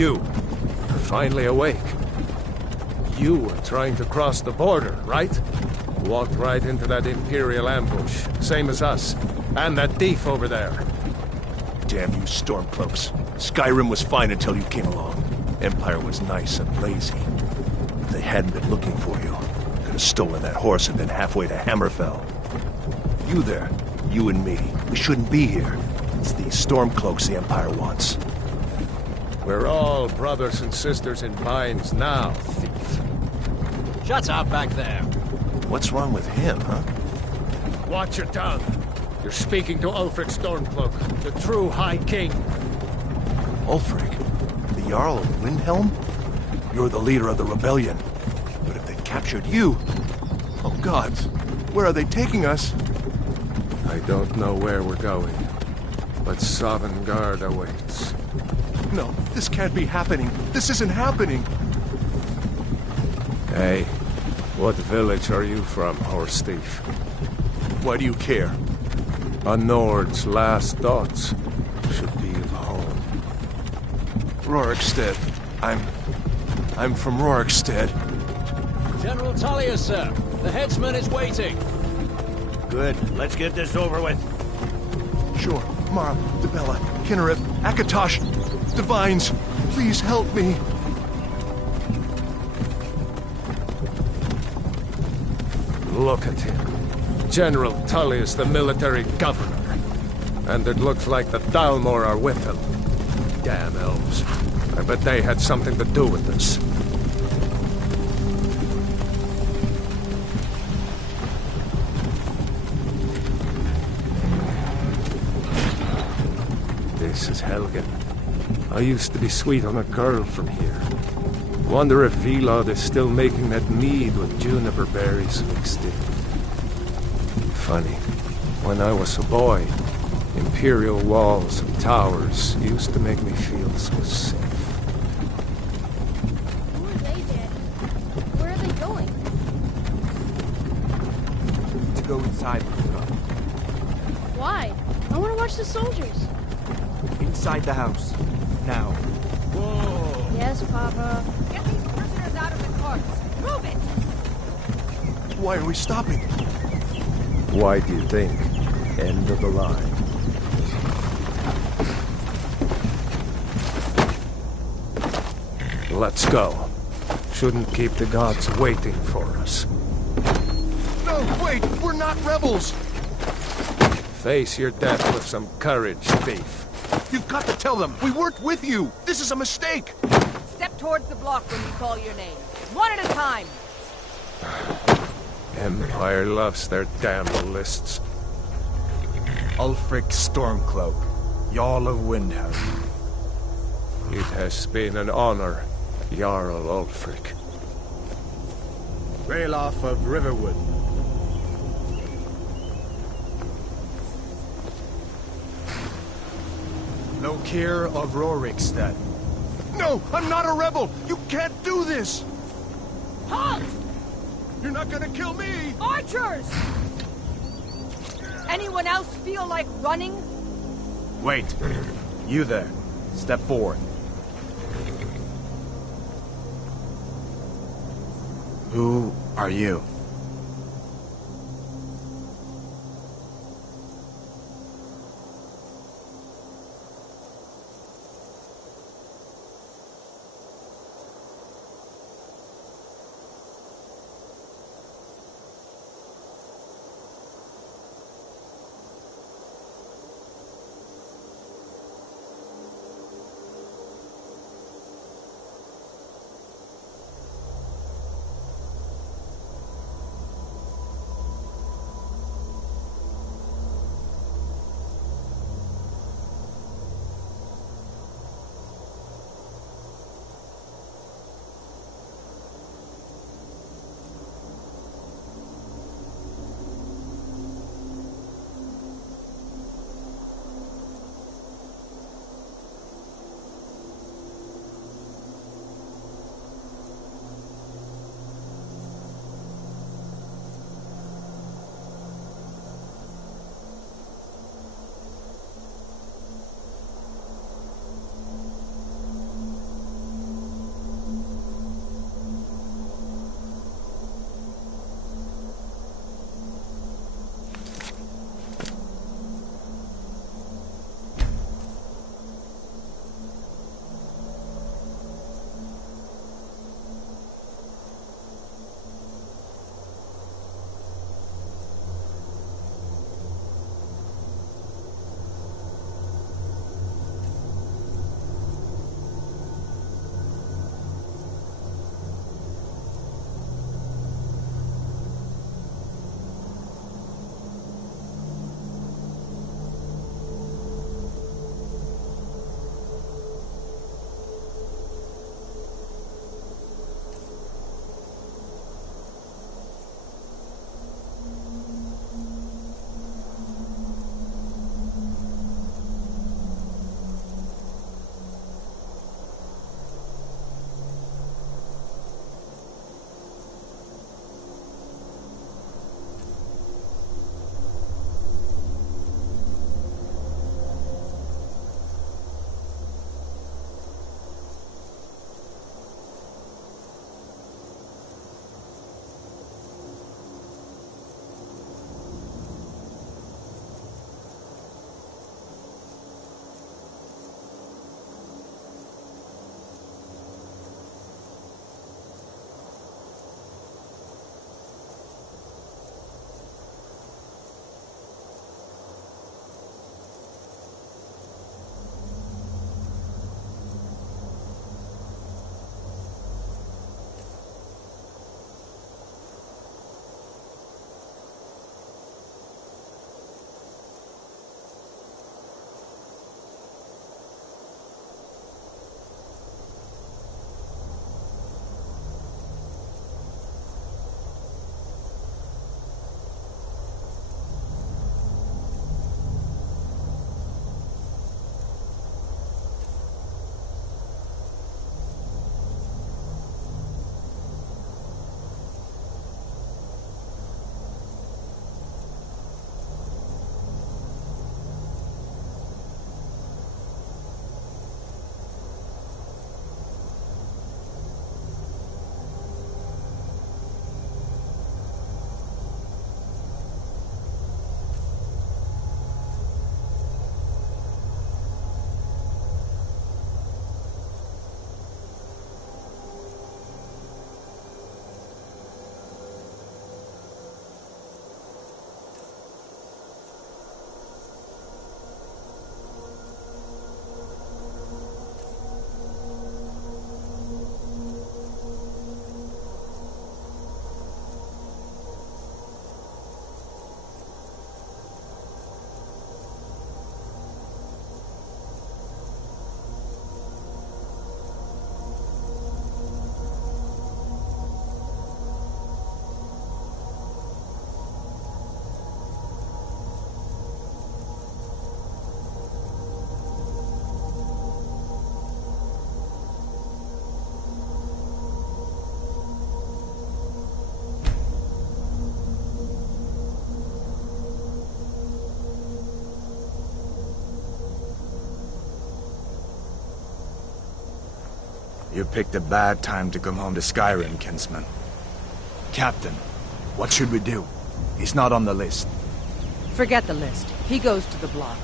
You, you're finally awake. You were trying to cross the border, right? Walked right into that Imperial ambush, same as us. And that thief over there. Damn you Stormcloaks. Skyrim was fine until you came along. Empire was nice and lazy. If they hadn't been looking for you, could have stolen that horse and been halfway to Hammerfell. You there, you and me, we shouldn't be here. It's these Stormcloaks the Empire wants. We're all brothers and sisters in binds now, thief. Shut up back there. What's wrong with him, huh? Watch your tongue. You're speaking to Ulfric Stormcloak, the true High King. Ulfric? The Jarl of Windhelm? You're the leader of the rebellion. But if they captured you... Oh gods, where are they taking us? I don't know where we're going, but Sovngarde awaits. No, this can't be happening. This isn't happening. Hey, what village are you from, horse thief? Why do you care? A Nord's last thoughts should be of home. Rorikstead. I'm from Rorikstead. General Tullius, sir. The headsman is waiting. Good. Let's get this over with. Sure. Mara, Dibella, Kinnereth, Akatosh, Divines, please help me. Look at him. General Tullius, the military governor. And it looks like the Dalmor are with him. Damn elves. I bet they had something to do with this. This is Helgen. I used to be sweet on a girl from here. Wonder if Vilod is still making that mead with juniper berries mixed in. Funny, when I was a boy, Imperial walls and towers used to make me feel so safe. Who are they, Daddy? Where are they going? To go inside, Luca. Why? I want to watch the soldiers. Inside the house. Now. Whoa! Yes, Papa. Get these prisoners out of the carts. Move it! Why are we stopping? Why do you think? End of the line. Let's go. Shouldn't keep the gods waiting for us. No, wait! We're not rebels! Face your death with some courage, thief. You've got to tell them! We weren't with you! This is a mistake! Step towards the block when we call your name. One at a time. Empire loves their damn lists. Ulfric Stormcloak, Jarl of Windhelm. It has been an honor, Jarl Ulfric. Ralof of Riverwood. Lokir of Rorikstead. No! I'm not a rebel! You can't do this! Halt! You're not gonna kill me! Archers! Anyone else feel like running? Wait. You there. Step forward. Who are you? You picked a bad time to come home to Skyrim, kinsman. Captain, what should we do? He's not on the list. Forget the list. He goes to the block.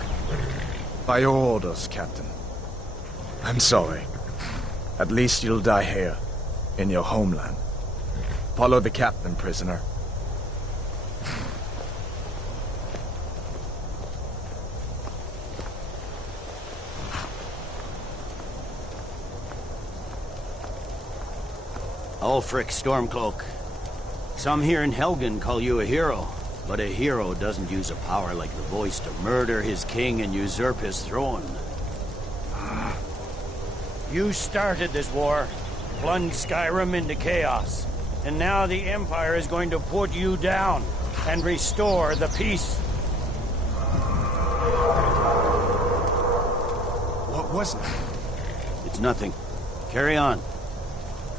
By your orders, Captain. I'm sorry. At least you'll die here, in your homeland. Follow the captain, prisoner. Ulfric Stormcloak. Some here in Helgen call you a hero, but a hero doesn't use a power like the voice to murder his king and usurp his throne. You started this war, plunged Skyrim into chaos, and now the Empire is going to put you down and restore the peace. What was it? It's nothing. Carry on.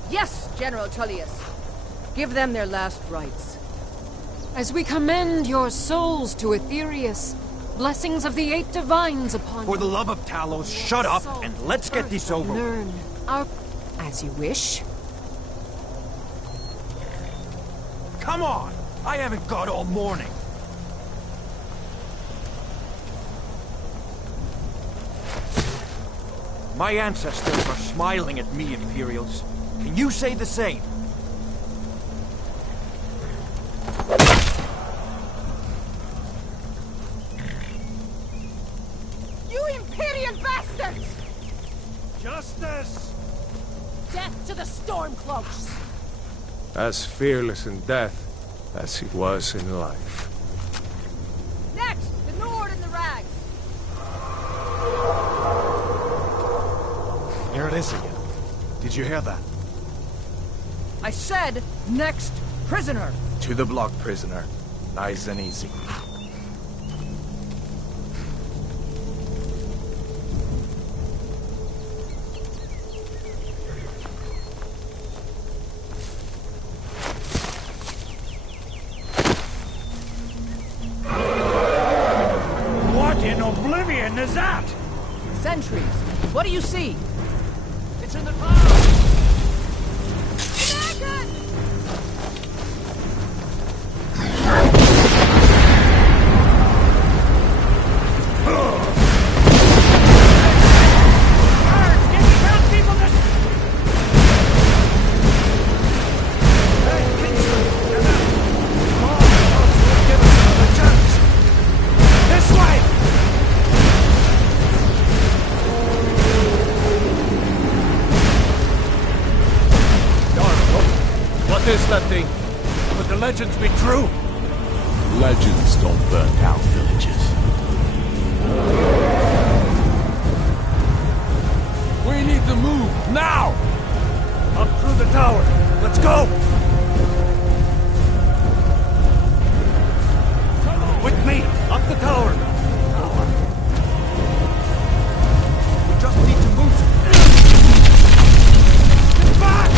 Yes, General Tullius. Give them their last rites. As we commend your souls to Aetherius, blessings of the 8 divines upon you. For the love of Talos, shut up and let's get this over with. Learn our... As you wish. Come on! I haven't got all morning. My ancestors are smiling at me, Imperials. Can you say the same? You Imperial bastards! Justice! Death to the Stormcloaks! As fearless in death as he was in life. Next, the Nord and the Rags. Here it is again. Did you hear that? I said, next prisoner. To the block, prisoner. Nice and easy. What in oblivion is that? Sentries. What do you see? It's in the clouds! What is that thing? Could the legends be true? Legends don't burn down villages. We need to move, now! Up through the tower. Let's go! With me! Up the tower! We just need to move. Get back!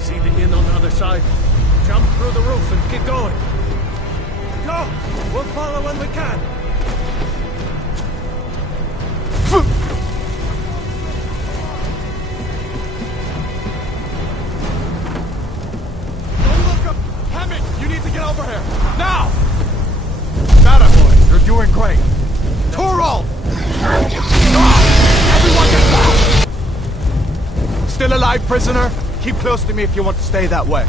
See the inn on the other side? Jump through the roof and get going. Go! We'll follow when we can. Don't look up! Hammond, you need to get over here! Now! Nada, boy, you're doing great. Torald! Everyone get back! Still alive, prisoner? Keep close to me if you want to stay that way.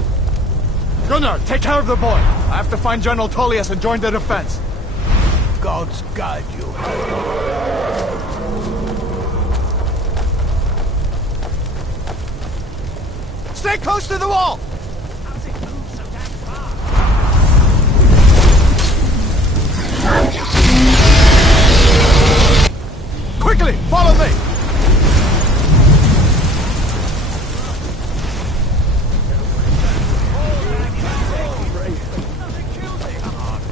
Gunnar, take care of the boy. I have to find General Tullius and join the defense. Gods guide you. Stay close to the wall! Quickly, follow me!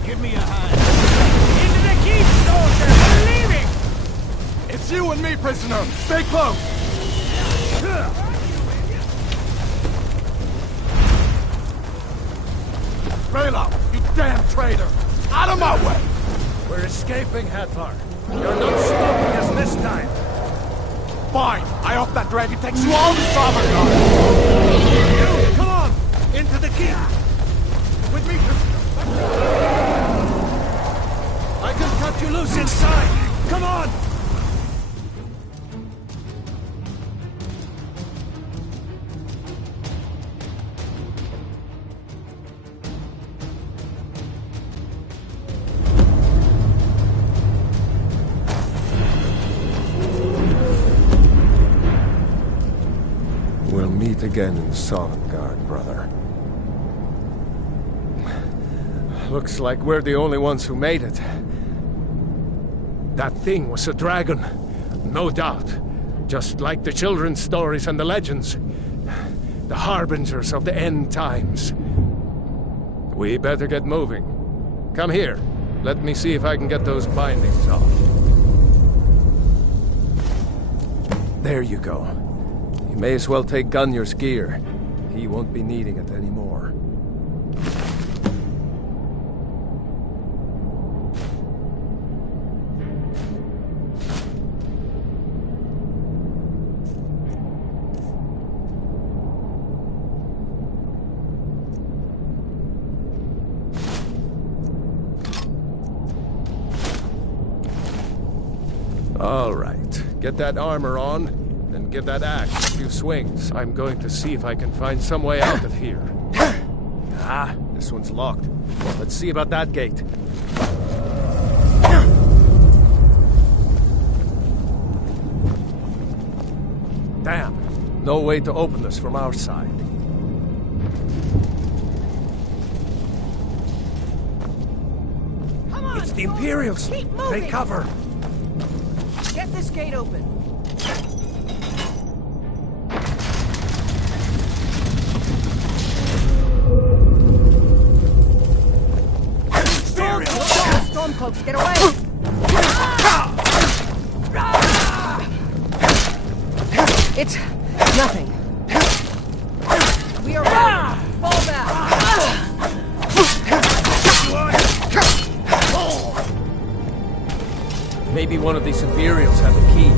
Give me a hand. Into the keep, soldier! We're leaving! It's you and me, prisoner. Stay close. Rayla, you damn traitor! Out of my way! We're escaping, Hathar. You're not stopping us this time. Fine! I hope that dragon takes you all to Summergard! You, come on! Into the keep! With me! I can cut you loose inside! Come on! We'll meet again in Sovngarde, brother. Looks like we're the only ones who made it. That thing was a dragon, no doubt. Just like the children's stories and the legends. The harbingers of the end times. We better get moving. Come here. Let me see if I can get those bindings off. There you go. You may as well take Gunnar's gear. He won't be needing it anymore. All right, get that armor on, and give that axe a few swings. I'm going to see if I can find some way out of here. Ah, this one's locked. Let's see about that gate. Damn, no way to open this from our side. Come on, It's the Imperials! Keep moving. Take cover! Get this gate open. Stormcloaks, get away! It's nothing. We are ready. Fall back. Maybe one of these Imperials have the key.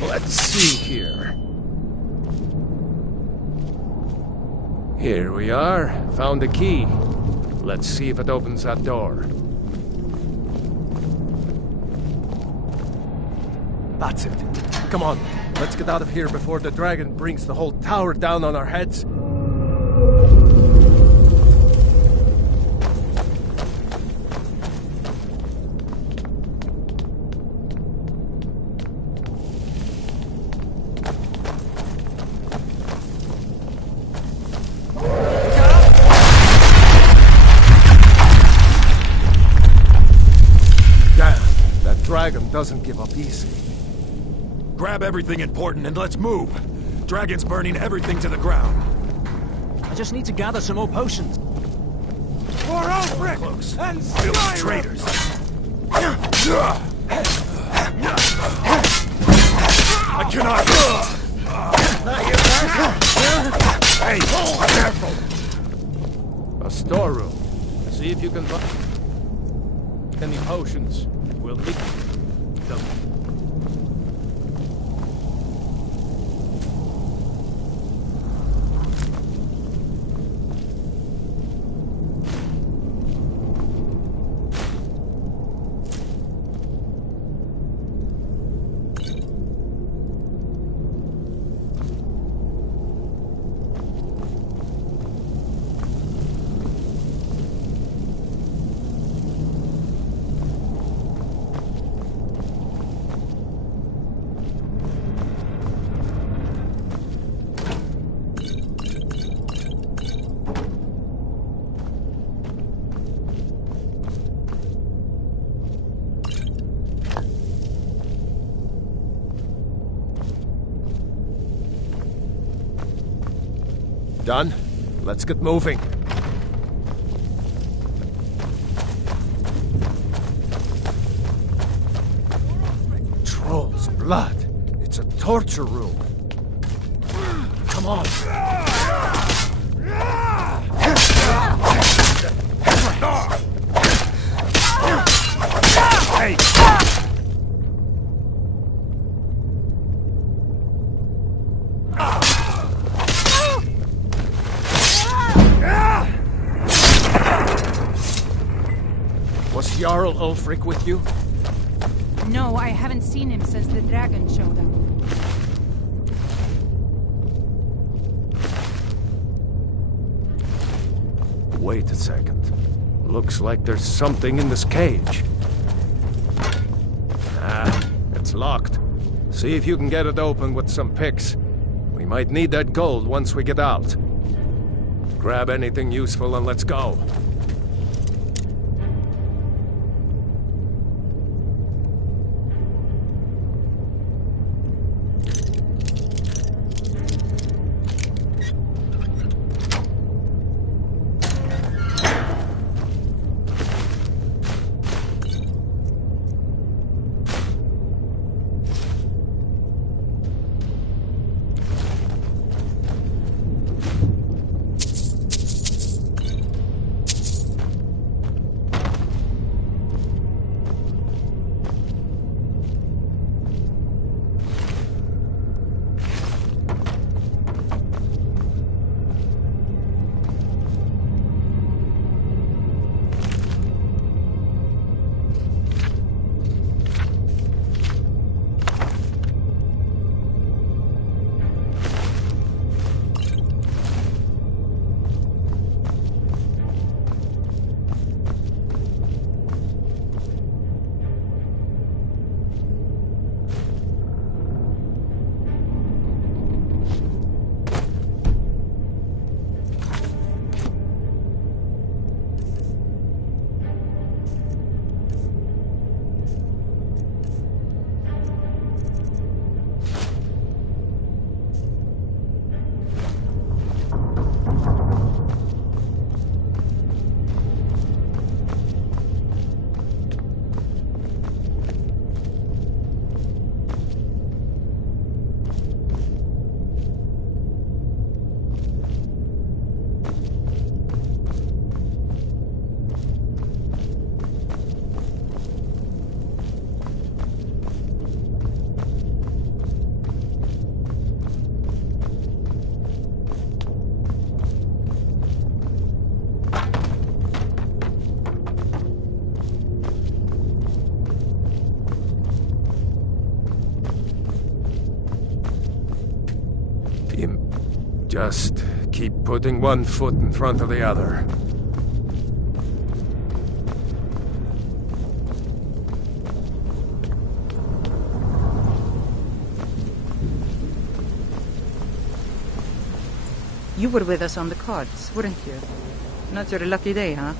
Let's see here. Here we are. Found the key. Let's see if it opens that door. That's it. Come on. Let's get out of here before the dragon brings the whole tower down on our heads. Dragon doesn't give up easy. Grab everything important and let's move. Dragon's burning everything to the ground. I just need to gather some more potions. For Ulfric and Skyrim! Traitors! I cannot... Hey, careful! A storeroom. See if you can find any potions. We'll need them. Done? Let's get moving. Troll's blood. It's a torture room. Come on. Hey! Was Jarl Ulfric with you? No, I haven't seen him since the dragon showed up. Wait a second. Looks like there's something in this cage. Ah, it's locked. See if you can get it open with some picks. We might need that gold once we get out. Grab anything useful and let's go. Just keep putting one foot in front of the other. You were with us on the cards, weren't you? Not your lucky day, huh?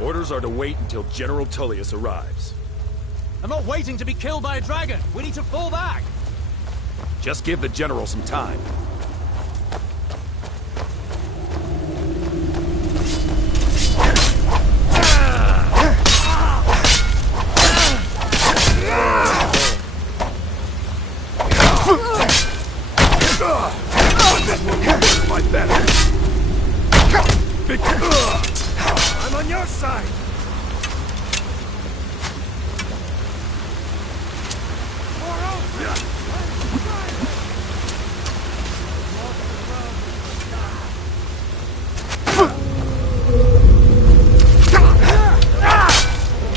Orders are to wait until General Tullius arrives. I'm not waiting to be killed by a dragon. We need to fall back. Just give the General some time. This will be my better. I'm on your side!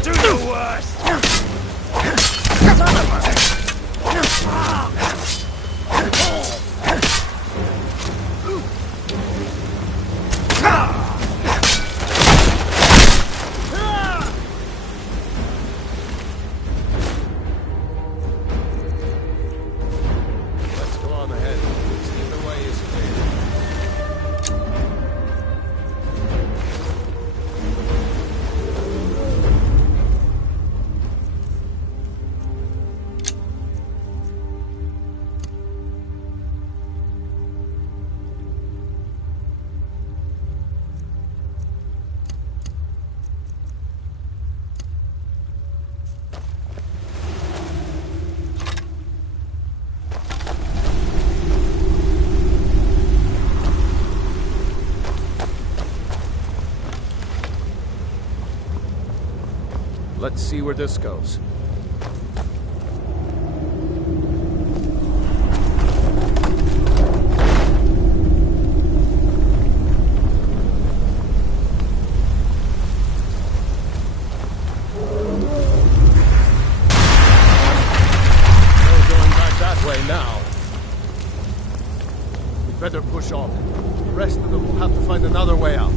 Do your worst! Let's see where this goes. Better push on. The rest of them will have to find another way out.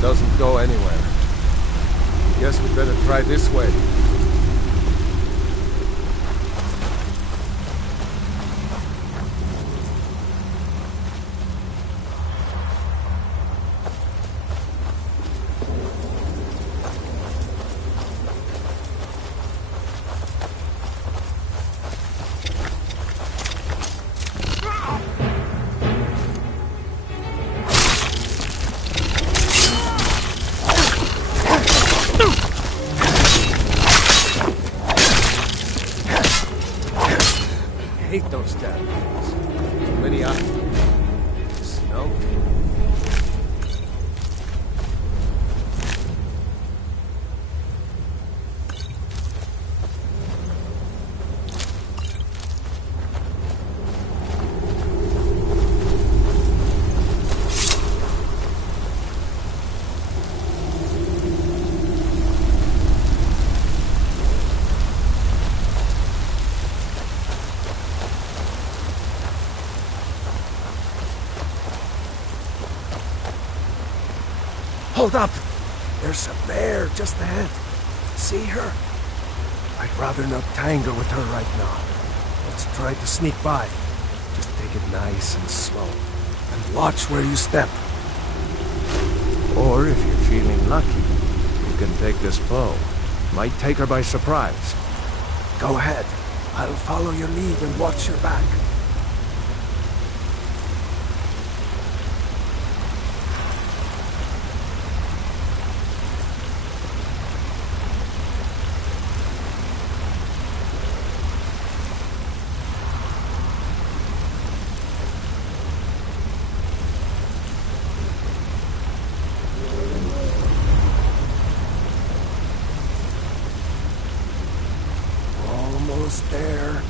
Doesn't go anywhere. Guess we'd better try this way. I hate those damn things. Too many eyes. Smell? Hold up! There's a bear just ahead. See her? I'd rather not tangle with her right now. Let's try to sneak by. Just take it nice and slow. And watch where you step. Or if you're feeling lucky, you can take this bow. Might take her by surprise. Go ahead. I'll follow your lead and watch your back. Almost there.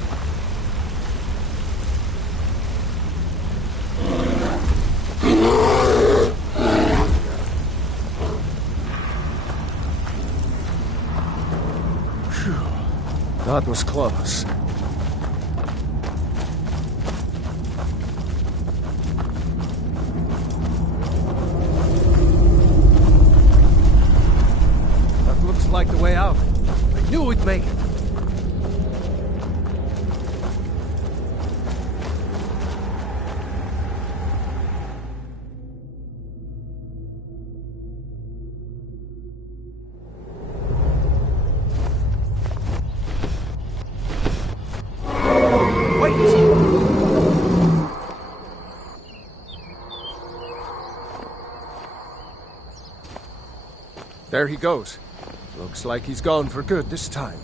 Phew. That was close. That looks like the way out. I knew we'd make it. There he goes. Looks like he's gone for good this time.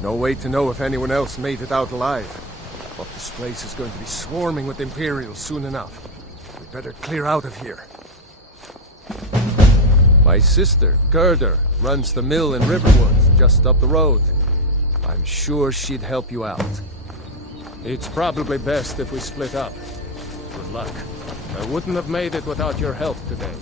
No way to know if anyone else made it out alive. But this place is going to be swarming with Imperials soon enough. We better clear out of here. My sister, Gerda, runs the mill in Riverwood, just up the road. I'm sure she'd help you out. It's probably best if we split up. Good luck. I wouldn't have made it without your help today.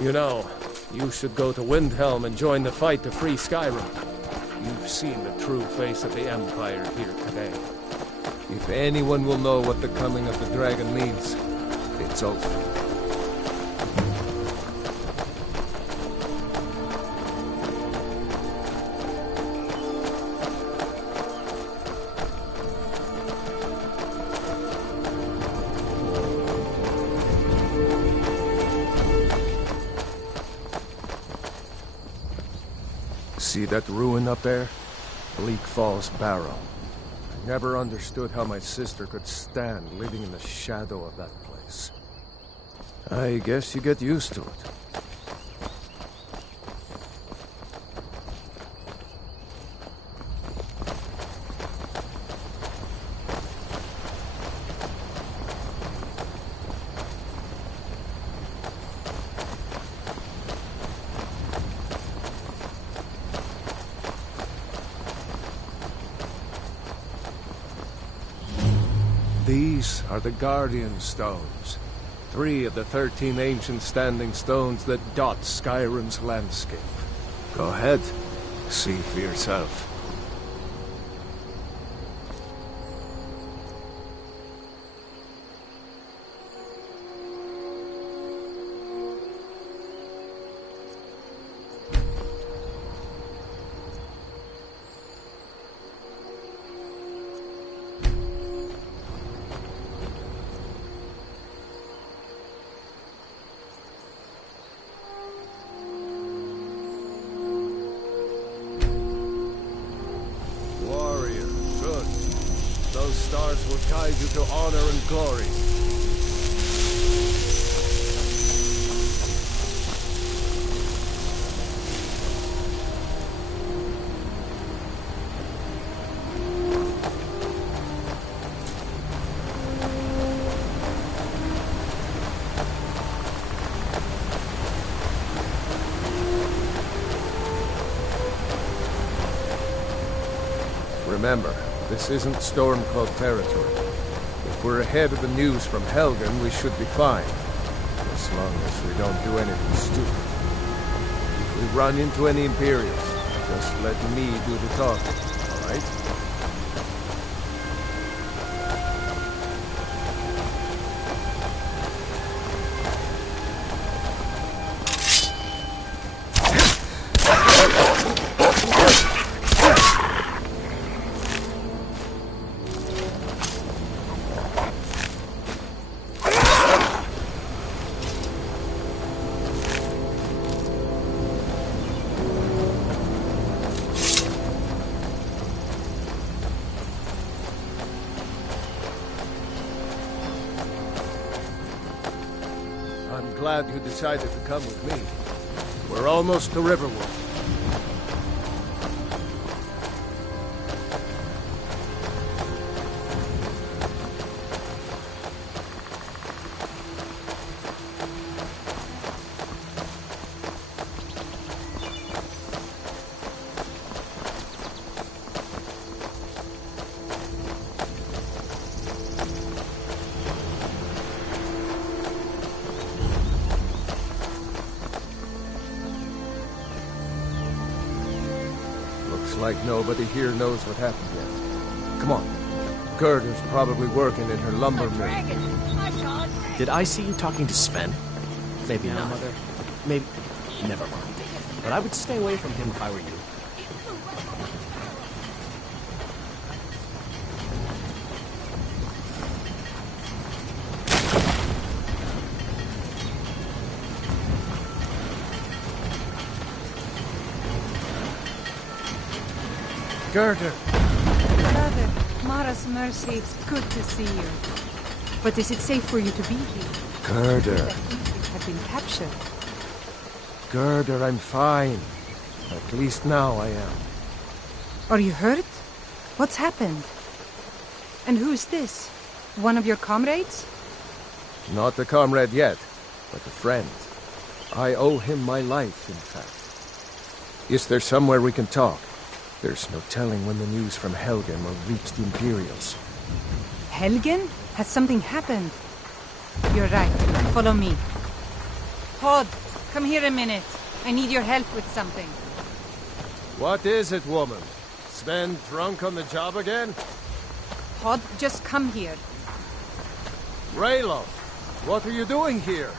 You know, you should go to Windhelm and join the fight to free Skyrim. You've seen the true face of the Empire here today. If anyone will know what the coming of the dragon means, it's over. See that ruin up there? Bleak Falls Barrow. I never understood how my sister could stand living in the shadow of that place. I guess you get used to it. These are the Guardian Stones. 3 of the 13 ancient standing stones that dot Skyrim's landscape. Go ahead, see for yourself. Those stars will guide you to honor and glory. Remember, this isn't Stormcloak territory. If we're ahead of the news from Helgen, we should be fine. As long as we don't do anything stupid. If we run into any Imperials, just let me do the talking, alright? I'm glad you decided to come with me. We're almost to Riverwood. Like nobody here knows what happened yet. Come on. Gerda's probably working in her lumber mill. Did I see you talking to Sven? Maybe not. Mother. Maybe... Never mind. But I would stay away from him if I were you. Gerda! Brother, Mara's mercy, it's good to see you. But is it safe for you to be here? Gerda. You have been captured. Gerda, I'm fine. At least now I am. Are you hurt? What's happened? And who is this? One of your comrades? Not a comrade yet, but a friend. I owe him my life, in fact. Is there somewhere we can talk? There's no telling when the news from Helgen will reach the Imperials. Helgen? Has something happened? You're right. Follow me. Hod, come here a minute. I need your help with something. What is it, woman? Sven drunk on the job again? Hod, just come here. Raylo, what are you doing here?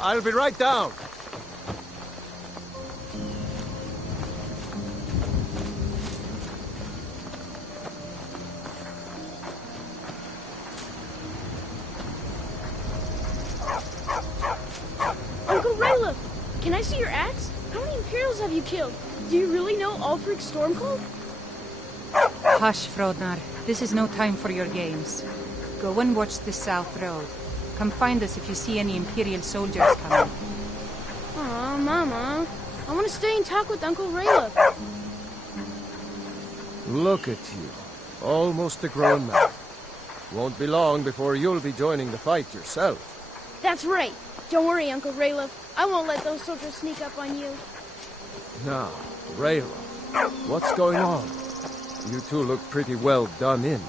I'll be right down. Uncle Raylo, can I see your axe? How many Imperials have you killed? Do you really know Ulfric Stormcloak? Hush, Frodnar. This is no time for your games. Go and watch the South Road. Come find us if you see any Imperial soldiers coming. Aw, Mama. I want to stay and talk with Uncle Rayla. Look at you. Almost a grown man. Won't be long before you'll be joining the fight yourself. That's right. Don't worry, Uncle Rayla. I won't let those soldiers sneak up on you. Now, Rayla, what's going on? You two look pretty well done in.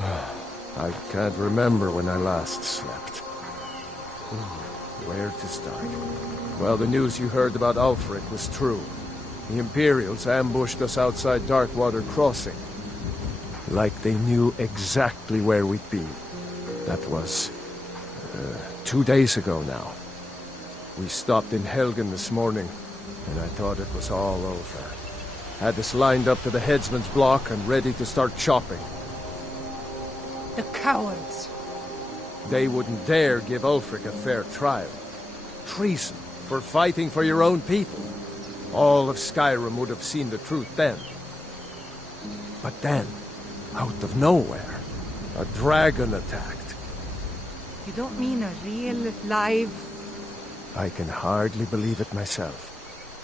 I can't remember when I last slept. Where to start? Well, the news you heard about Ulfric was true. The Imperials ambushed us outside Darkwater Crossing. Like they knew exactly where we'd be. That was 2 days ago now. We stopped in Helgen this morning, and I thought it was all over. Had us lined up to the headsman's block and ready to start chopping. The cowards. They wouldn't dare give Ulfric a fair trial. Treason for fighting for your own people. All of Skyrim would have seen the truth then. But then, out of nowhere, a dragon attacked. You don't mean a real, live... I can hardly believe it myself.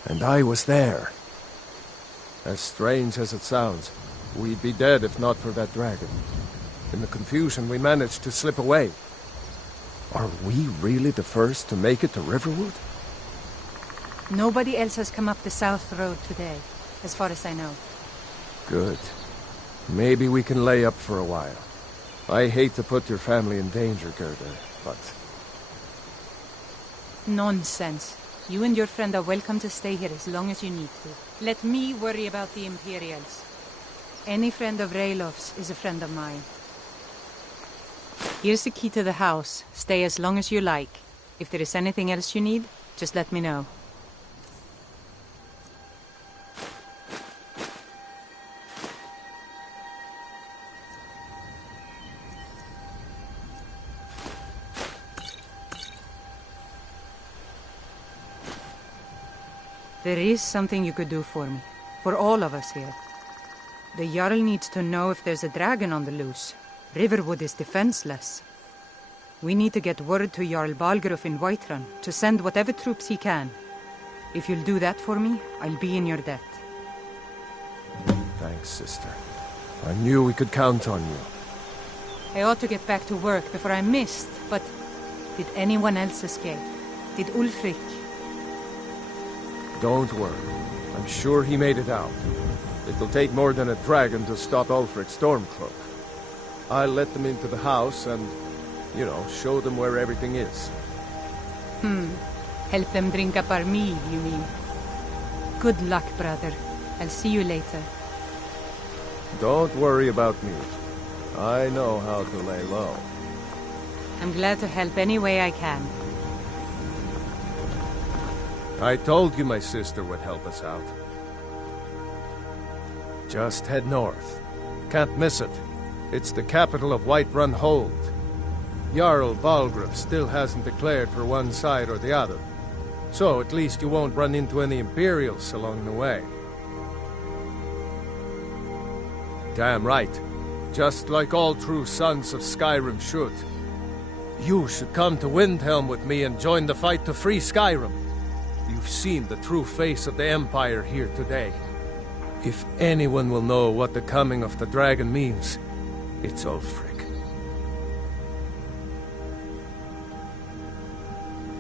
And I was there. As strange as it sounds, we'd be dead if not for that dragon. In the confusion, we managed to slip away. Are we really the first to make it to Riverwood? Nobody else has come up the South Road today, as far as I know. Good. Maybe we can lay up for a while. I hate to put your family in danger, Gerda, but... Nonsense. You and your friend are welcome to stay here as long as you need to. Let me worry about the Imperials. Any friend of Raylof's is a friend of mine. Here's the key to the house. Stay as long as you like. If there is anything else you need, just let me know. There is something you could do for me. For all of us here. The Jarl needs to know if there's a dragon on the loose. Riverwood is defenseless. We need to get word to Jarl Balgruuf in Whiterun to send whatever troops he can. If you'll do that for me, I'll be in your debt. Thanks, sister. I knew we could count on you. I ought to get back to work before I missed, but... Did anyone else escape? Did Ulfric? Don't worry. I'm sure he made it out. It'll take more than a dragon to stop Ulfric Stormcloak. I'll let them into the house and, you know, show them where everything is. Help them drink up our mead, you mean? Good luck, brother. I'll see you later. Don't worry about me. I know how to lay low. I'm glad to help any way I can. I told you my sister would help us out. Just head north. Can't miss it. It's the capital of Whiterun Hold. Jarl Balgruuf still hasn't declared for one side or the other. So at least you won't run into any Imperials along the way. Damn right. Just like all true sons of Skyrim should. You should come to Windhelm with me and join the fight to free Skyrim. You've seen the true face of the Empire here today. If anyone will know what the coming of the dragon means, it's Ulfric.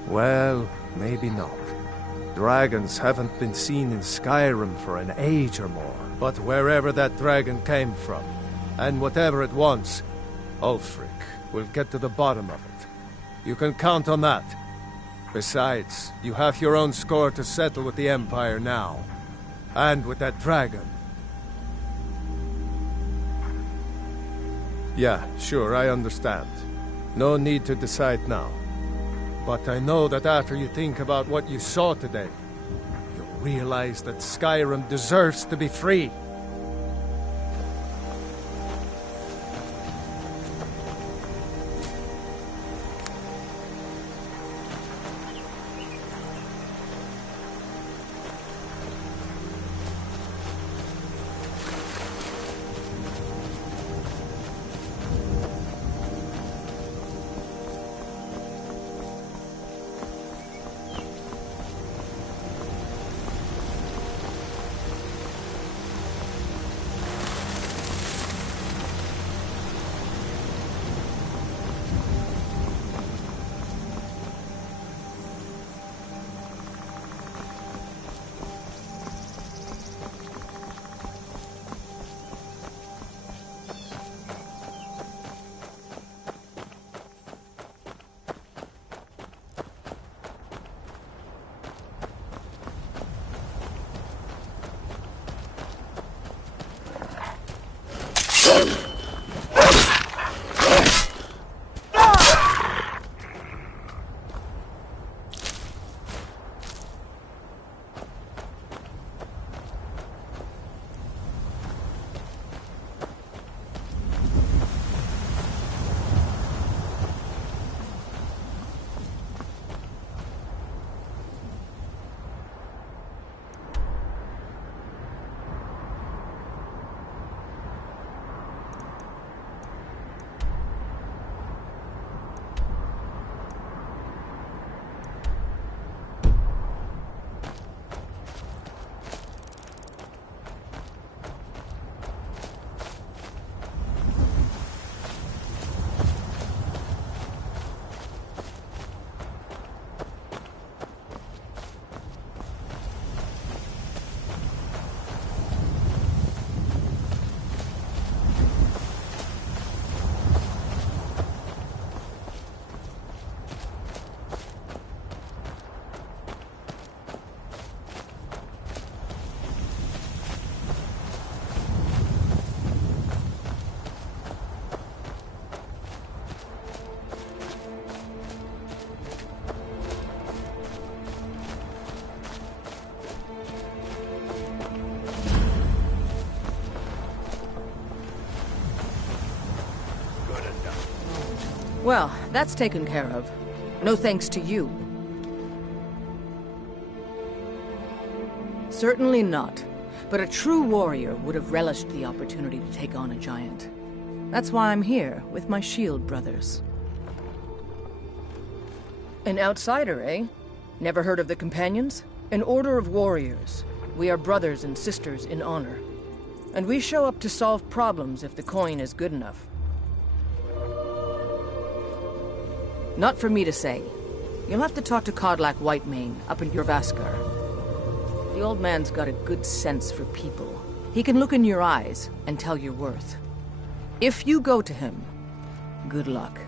Well, maybe not. Dragons haven't been seen in Skyrim for an age or more. But wherever that dragon came from, and whatever it wants, Ulfric will get to the bottom of it. You can count on that. Besides, you have your own score to settle with the Empire now. And with that dragon. Yeah, sure, I understand. No need to decide now. But I know that after you think about what you saw today, you'll realize that Skyrim deserves to be free. Well, that's taken care of. No thanks to you. Certainly not. But a true warrior would have relished the opportunity to take on a giant. That's why I'm here, with my shield brothers. An outsider, eh? Never heard of the Companions? An order of warriors. We are brothers and sisters in honor. And we show up to solve problems if the coin is good enough. Not for me to say. You'll have to talk to Kodlak Whitemane up in Jorvaskar. The old man's got a good sense for people. He can look in your eyes and tell your worth. If you go to him, good luck.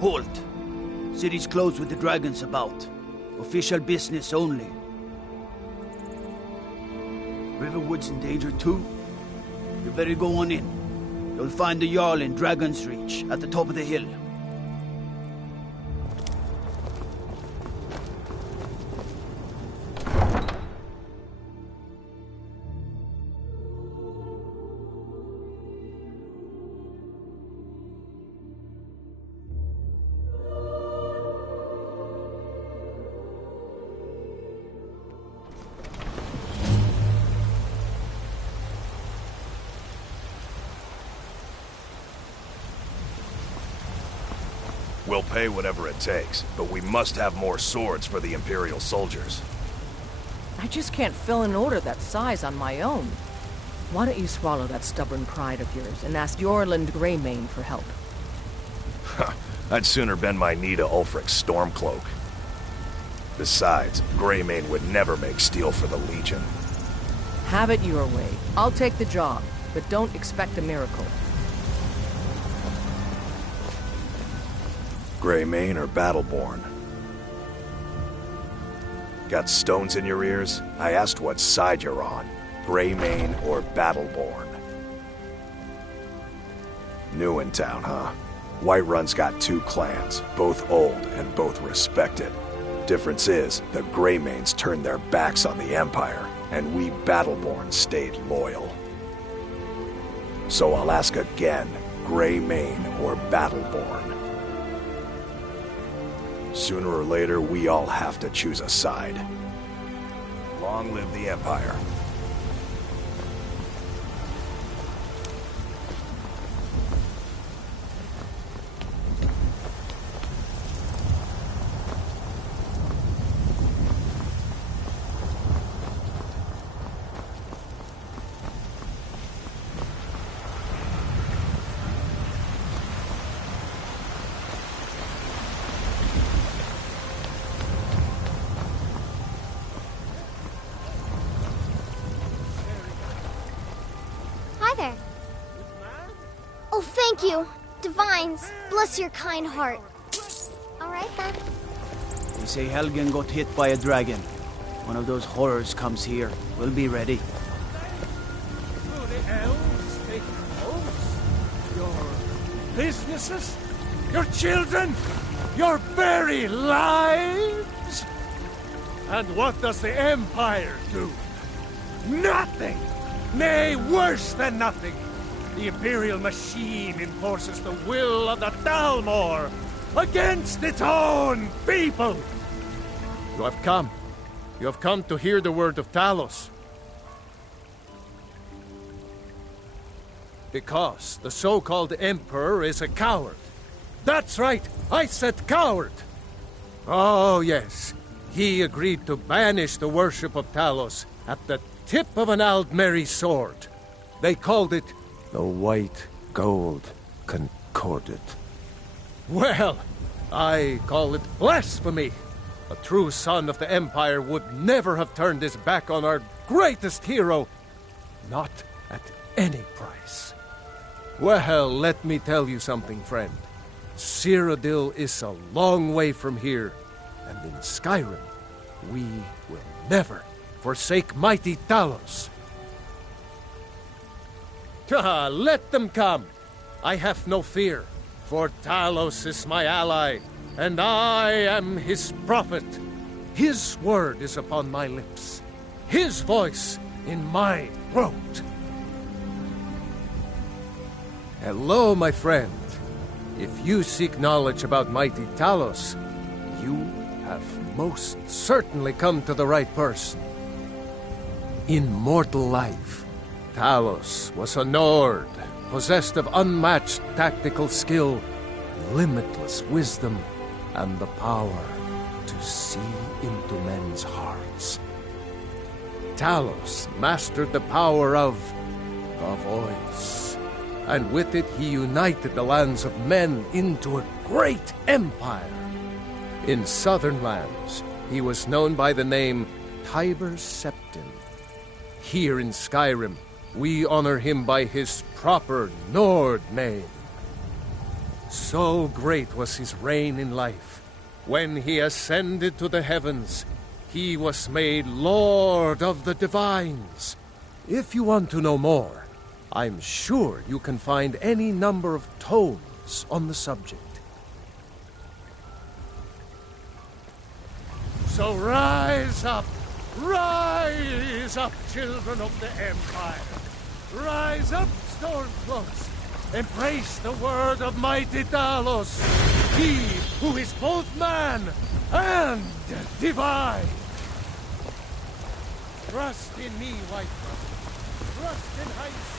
Halt! City's closed with the dragons about. Official business only. Riverwood's in danger too? You better go on in. You'll find the Jarl in Dragon's Reach, at the top of the hill. We'll pay whatever it takes, but we must have more swords for the Imperial soldiers. I just can't fill an order that size on my own. Why don't you swallow that stubborn pride of yours and ask Yorland Greymane for help? I'd sooner bend my knee to Ulfric's Stormcloak. Besides, Greymane would never make steel for the Legion. Have it your way. I'll take the job, but don't expect a miracle. Greymane or Battleborn? Got stones in your ears? I asked what side you're on. Greymane or Battleborn? New in town, huh? Whiterun's got 2 clans, both old and both respected. Difference is, the Greymanes turned their backs on the Empire, and we Battleborn stayed loyal. So I'll ask again, Greymane or Battleborn? Sooner or later, we all have to choose a side. Long live the Empire. Oh, thank you. Divines, bless your kind heart. All right, then. They say Helgen got hit by a dragon. One of those horrors comes here. We'll be ready. Do the elves take oaths? Your businesses? Your children? Your very lives? And what does the Empire do? Nothing! Nay, worse than nothing! The Imperial machine enforces the will of the Thalmor against its own people! You have come. You have come to hear the word of Talos. Because the so-called Emperor is a coward. That's right, I said coward! Oh, yes. He agreed to banish the worship of Talos at the tip of an Aldmeri sword. They called it the White Gold Concordat. Well, I call it blasphemy. A true son of the Empire would never have turned his back on our greatest hero. Not at any price. Well, let me tell you something, friend. Cyrodiil is a long way from here, and in Skyrim, we will never forsake mighty Talos. Let them come. I have no fear, for Talos is my ally, and I am his prophet. His word is upon my lips, his voice in my throat. Hello, my friend. If you seek knowledge about mighty Talos, you have most certainly come to the right person. In mortal life, Talos was a Nord, possessed of unmatched tactical skill, limitless wisdom, and the power to see into men's hearts. Talos mastered the power of the voice, and with it he united the lands of men into a great empire. In southern lands, he was known by the name Tiber Septim. Here in Skyrim, we honor him by his proper Nord name. So great was his reign in life. When he ascended to the heavens, he was made Lord of the Divines. If you want to know more, I'm sure you can find any number of tomes on the subject. So rise up, children of the Empire. Rise up, Stormcloaks. Embrace the word of mighty Talos, he who is both man and divine. Trust in me, Whiterun. Trust in Heights.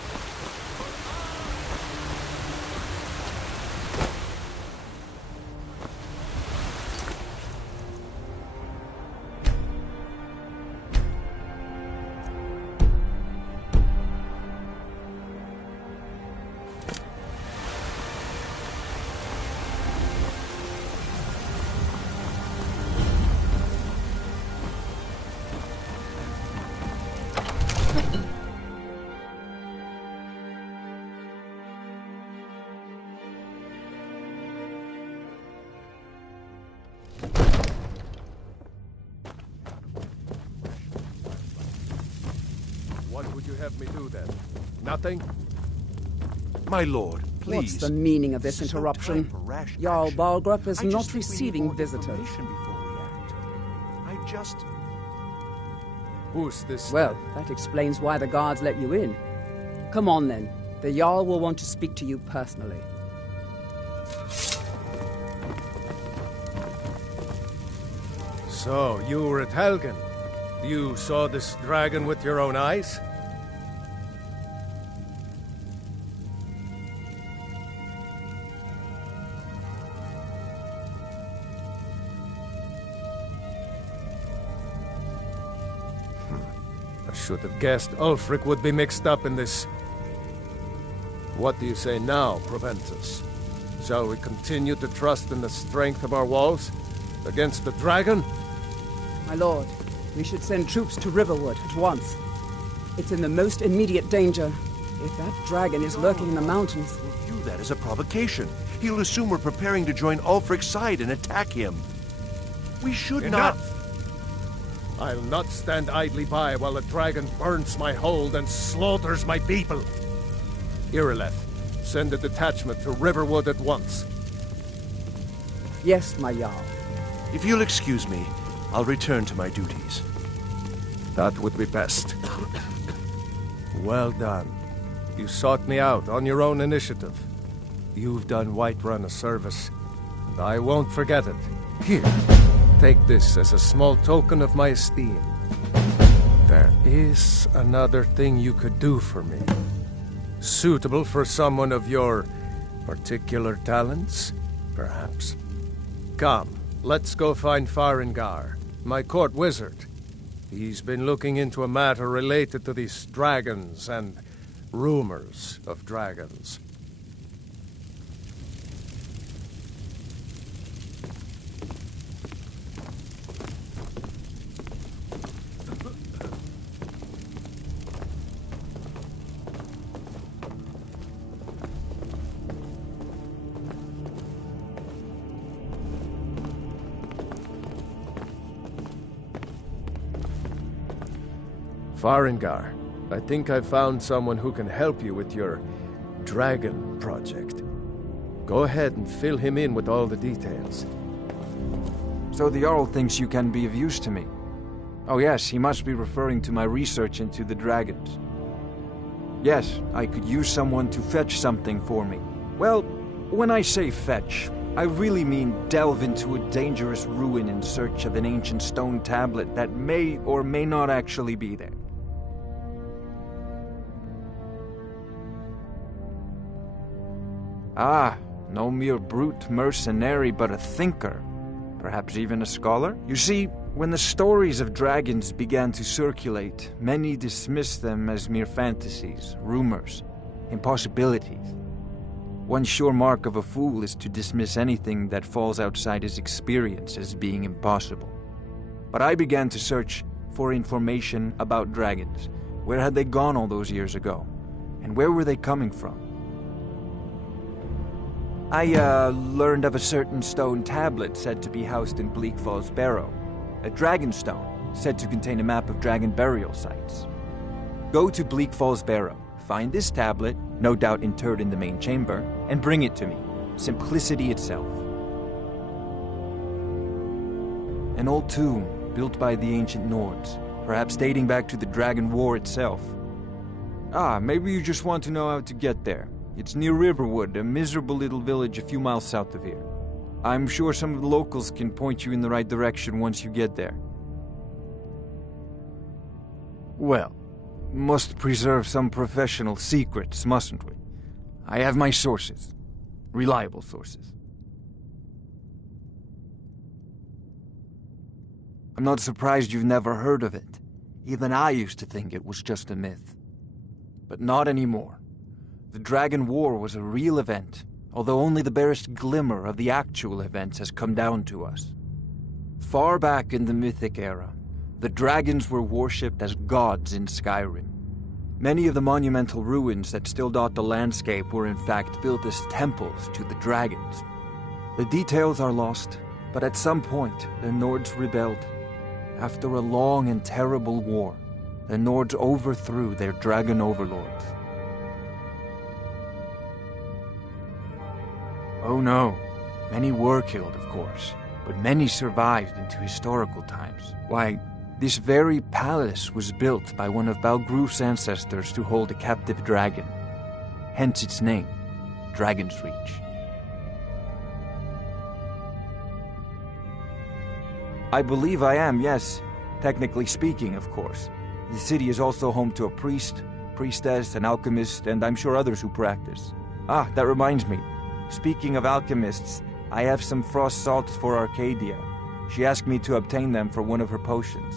What would you have me do then? Nothing? My lord, please. What's the meaning of this This is no interruption? time for rash Jarl action. Balgrup is I not just think we need receiving more visitors. information before we act. I just... Who's this? Well, that explains why the guards let you in. Come on then. The Jarl will want to speak to you personally. So, you were at Helgen. You saw this dragon with your own eyes? I should have guessed Ulfric would be mixed up in this. What do you say now, Proventus? Shall we continue to trust in the strength of our walls against the dragon? My lord, we should send troops to Riverwood at once. It's in the most immediate danger. If that dragon is lurking in the mountains... We'll view that as a provocation. He'll assume we're preparing to join Ulfric's side and attack him. We should Enough! not... I'll not stand idly by while the dragon burns my hold and slaughters my people. Irileth, send a detachment to Riverwood at once. Yes, my Jarl. If you'll excuse me, I'll return to my duties. That would be best. Well done. You sought me out on your own initiative. You've done Whiterun a service, and I won't forget it. Here, take this as a small token of my esteem. There is another thing you could do for me. Suitable for someone of your particular talents, perhaps. Come, let's go find Farengar, my court wizard. He's been looking into a matter related to these dragons and rumors of dragons. Farengar, I think I've found someone who can help you with your dragon project. Go ahead and fill him in with all the details. So the Jarl thinks you can be of use to me. Oh yes, he must be referring to my research into the dragons. Yes, I could use someone to fetch something for me. Well, when I say fetch, I really mean delve into a dangerous ruin in search of an ancient stone tablet that may or may not actually be there. Ah, no mere brute mercenary, but a thinker. Perhaps even a scholar? You see, when the stories of dragons began to circulate, many dismissed them as mere fantasies, rumors, impossibilities. One sure mark of a fool is to dismiss anything that falls outside his experience as being impossible. But I began to search for information about dragons. Where had they gone all those years ago? And where were they coming from? I learned of a certain stone tablet said to be housed in Bleak Falls Barrow. A dragon stone, said to contain a map of dragon burial sites. Go to Bleak Falls Barrow, find this tablet, no doubt interred in the main chamber, and bring it to me. Simplicity itself. An old tomb, built by the ancient Nords, perhaps dating back to the Dragon War itself. Ah, maybe you just want to know how to get there. It's near Riverwood, a miserable little village a few miles south of here. I'm sure some of the locals can point you in the right direction once you get there. Well, must preserve some professional secrets, mustn't we? I have my sources. Reliable sources. I'm not surprised you've never heard of it. Even I used to think it was just a myth. But not anymore. The Dragon War was a real event, although only the barest glimmer of the actual events has come down to us. Far back in the Mythic era, the dragons were worshipped as gods in Skyrim. Many of the monumental ruins that still dot the landscape were in fact built as temples to the dragons. The details are lost, but at some point the Nords rebelled. After a long and terrible war, the Nords overthrew their dragon overlords. Oh no, many were killed, of course, but many survived into historical times. Why, this very palace was built by one of Balgruf's ancestors to hold a captive dragon. Hence its name, Dragon's Reach. I believe I am, yes. Technically speaking, of course. The city is also home to a priest, priestess, an alchemist, and I'm sure others who practice. Ah, that reminds me. Speaking of alchemists, I have some frost salts for Arcadia. She asked me to obtain them for one of her potions.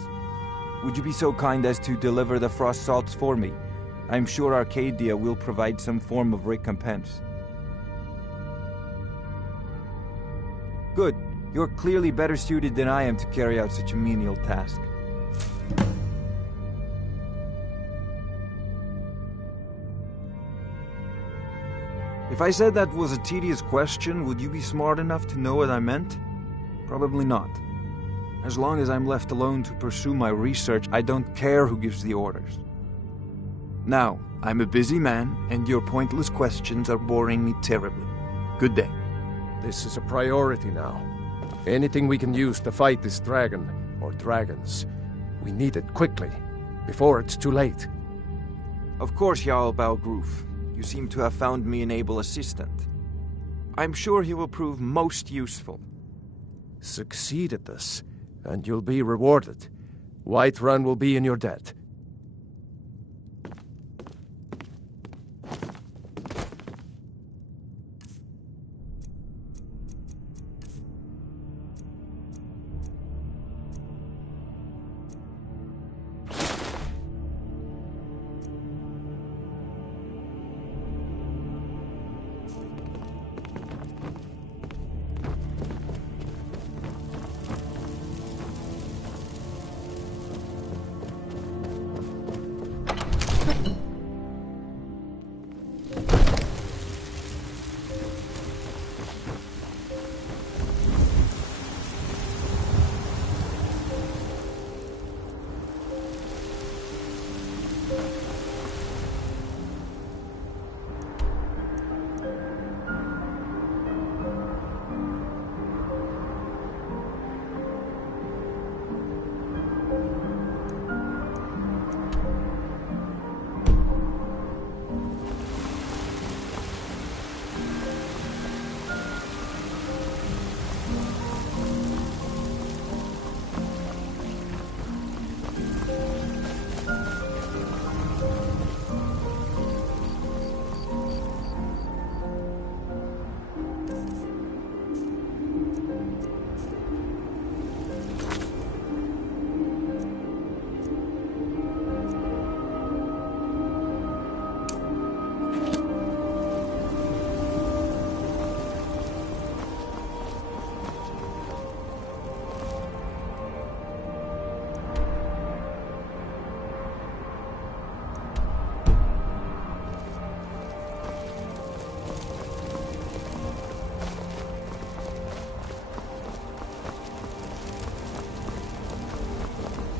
Would you be so kind as to deliver the frost salts for me? I'm sure Arcadia will provide some form of recompense. Good. You're clearly better suited than I am to carry out such a menial task. If I said that was a tedious question, would you be smart enough to know what I meant? Probably not. As long as I'm left alone to pursue my research, I don't care who gives the orders. Now, I'm a busy man, and your pointless questions are boring me terribly. Good day. This is a priority now. Anything we can use to fight this dragon, or dragons, we need it quickly, before it's too late. Of course, Jarl Balgruf. You seem to have found me an able assistant. I'm sure he will prove most useful. Succeed at this, and you'll be rewarded. Whiterun will be in your debt.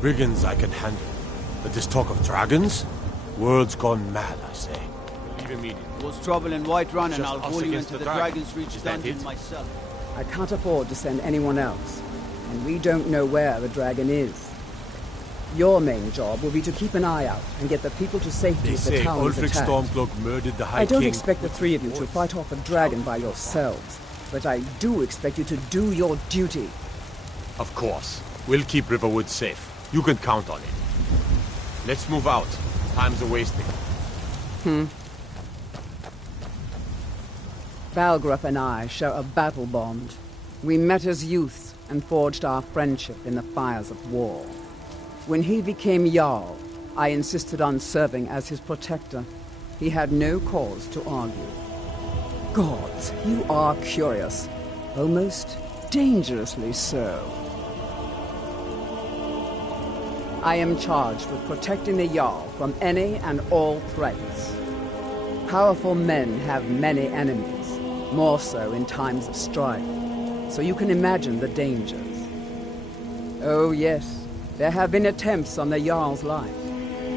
Brigands I can handle. But this talk of dragons? World's gone mad, I say. Leave immediately. There's trouble in Whiterun, and I'll pull you into the Dragon's Reach dungeon myself. I can't afford to send anyone else, and we don't know where the dragon is. Your main job will be to keep an eye out and get the people to safety They if the say town is Ulfric attacked. Stormcloak murdered the High I don't King. expect the three of you to fight off a dragon by yourselves, but I do expect you to do your duty. Of course. We'll keep Riverwood safe. You can count on it. Let's move out. Time's a-wasting. Balgruf and I share a battle bond. We met as youths and forged our friendship in the fires of war. When he became Jarl, I insisted on serving as his protector. He had no cause to argue. Gods, you are curious. Almost dangerously so. I am charged with protecting the Jarl from any and all threats. Powerful men have many enemies, more so in times of strife, so you can imagine the dangers. Oh yes, there have been attempts on the Jarl's life,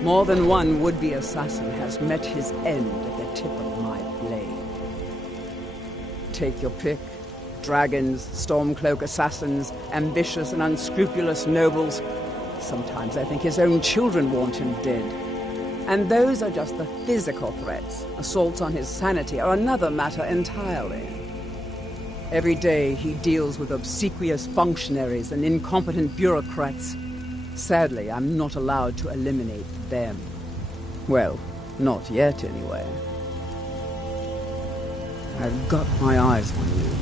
More than one would-be assassin has met his end at the tip of my blade. Take your pick. Dragons, Stormcloak assassins, ambitious and unscrupulous nobles. Sometimes I think his own children want him dead. And those are just the physical threats. Assaults on his sanity are another matter entirely. Every day he deals with obsequious functionaries and incompetent bureaucrats. Sadly, I'm not allowed to eliminate them. Well, not yet anyway. I've got my eyes on you.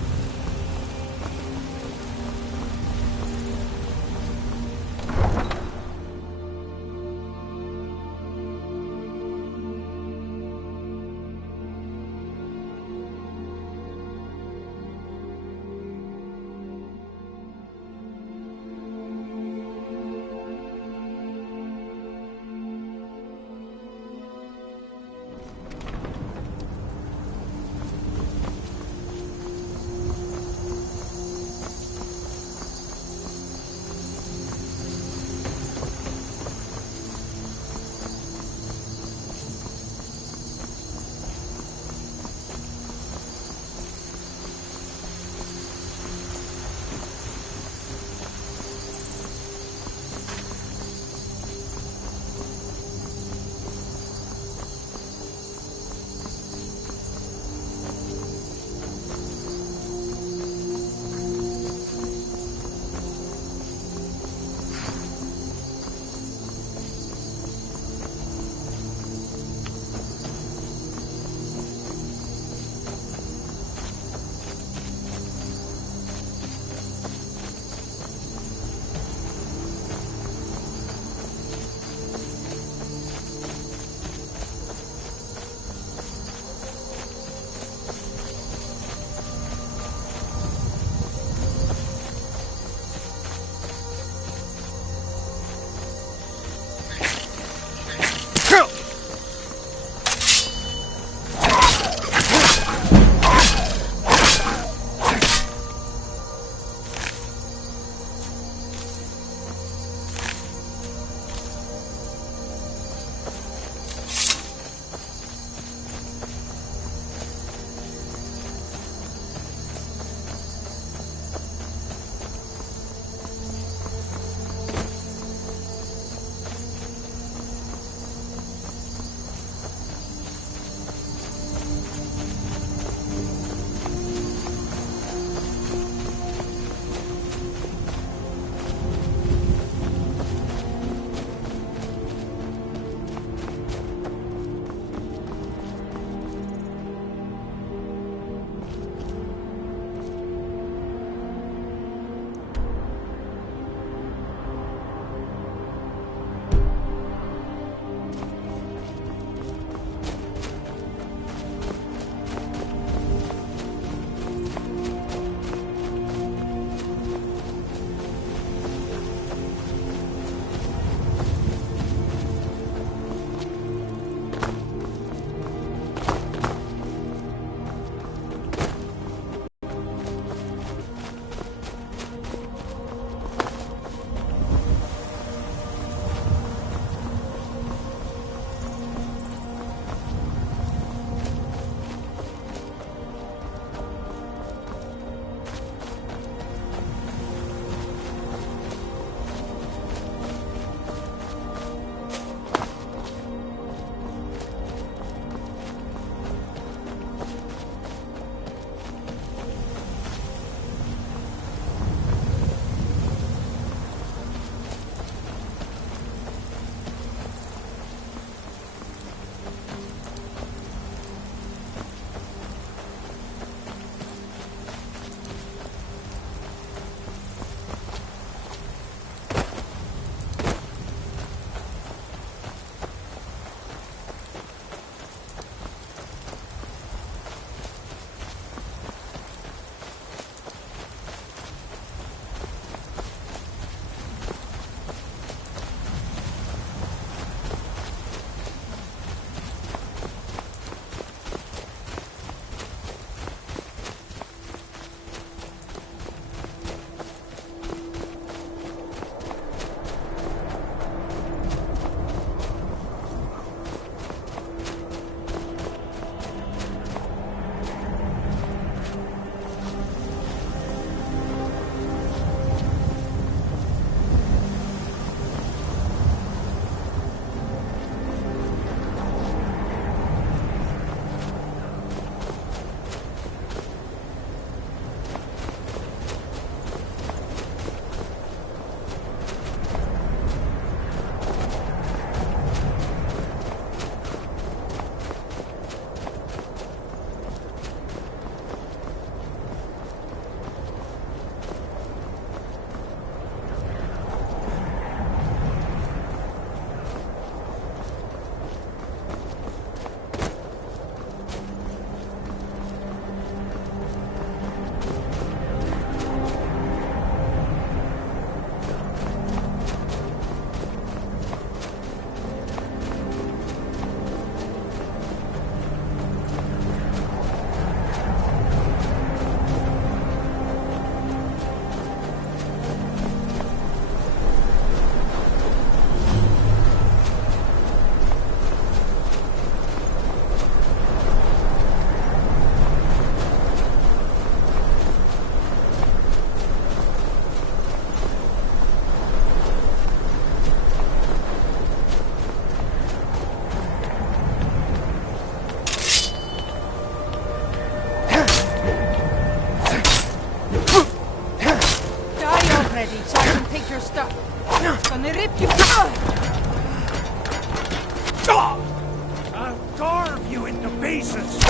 Jesus!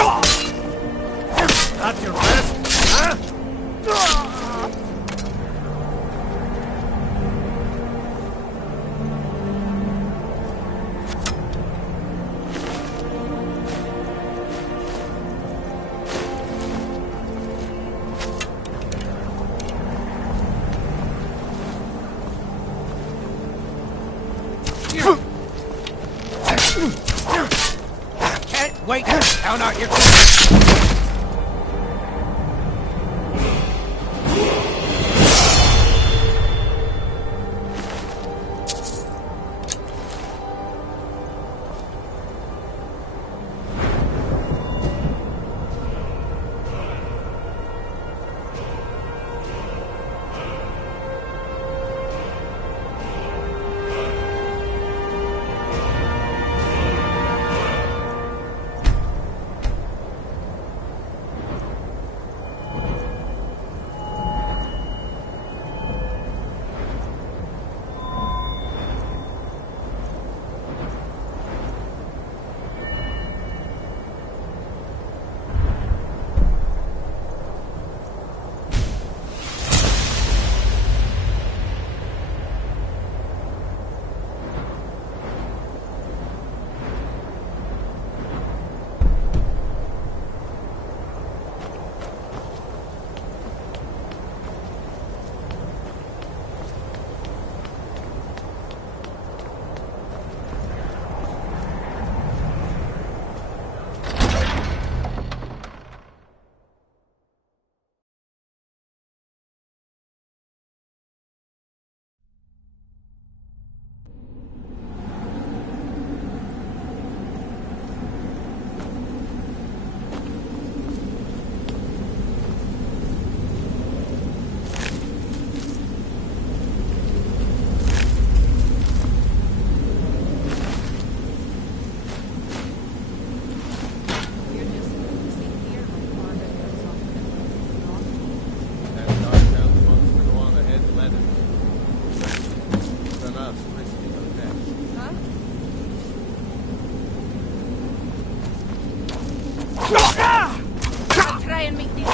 That's your best, huh? Wait! Down out your... Try and make these...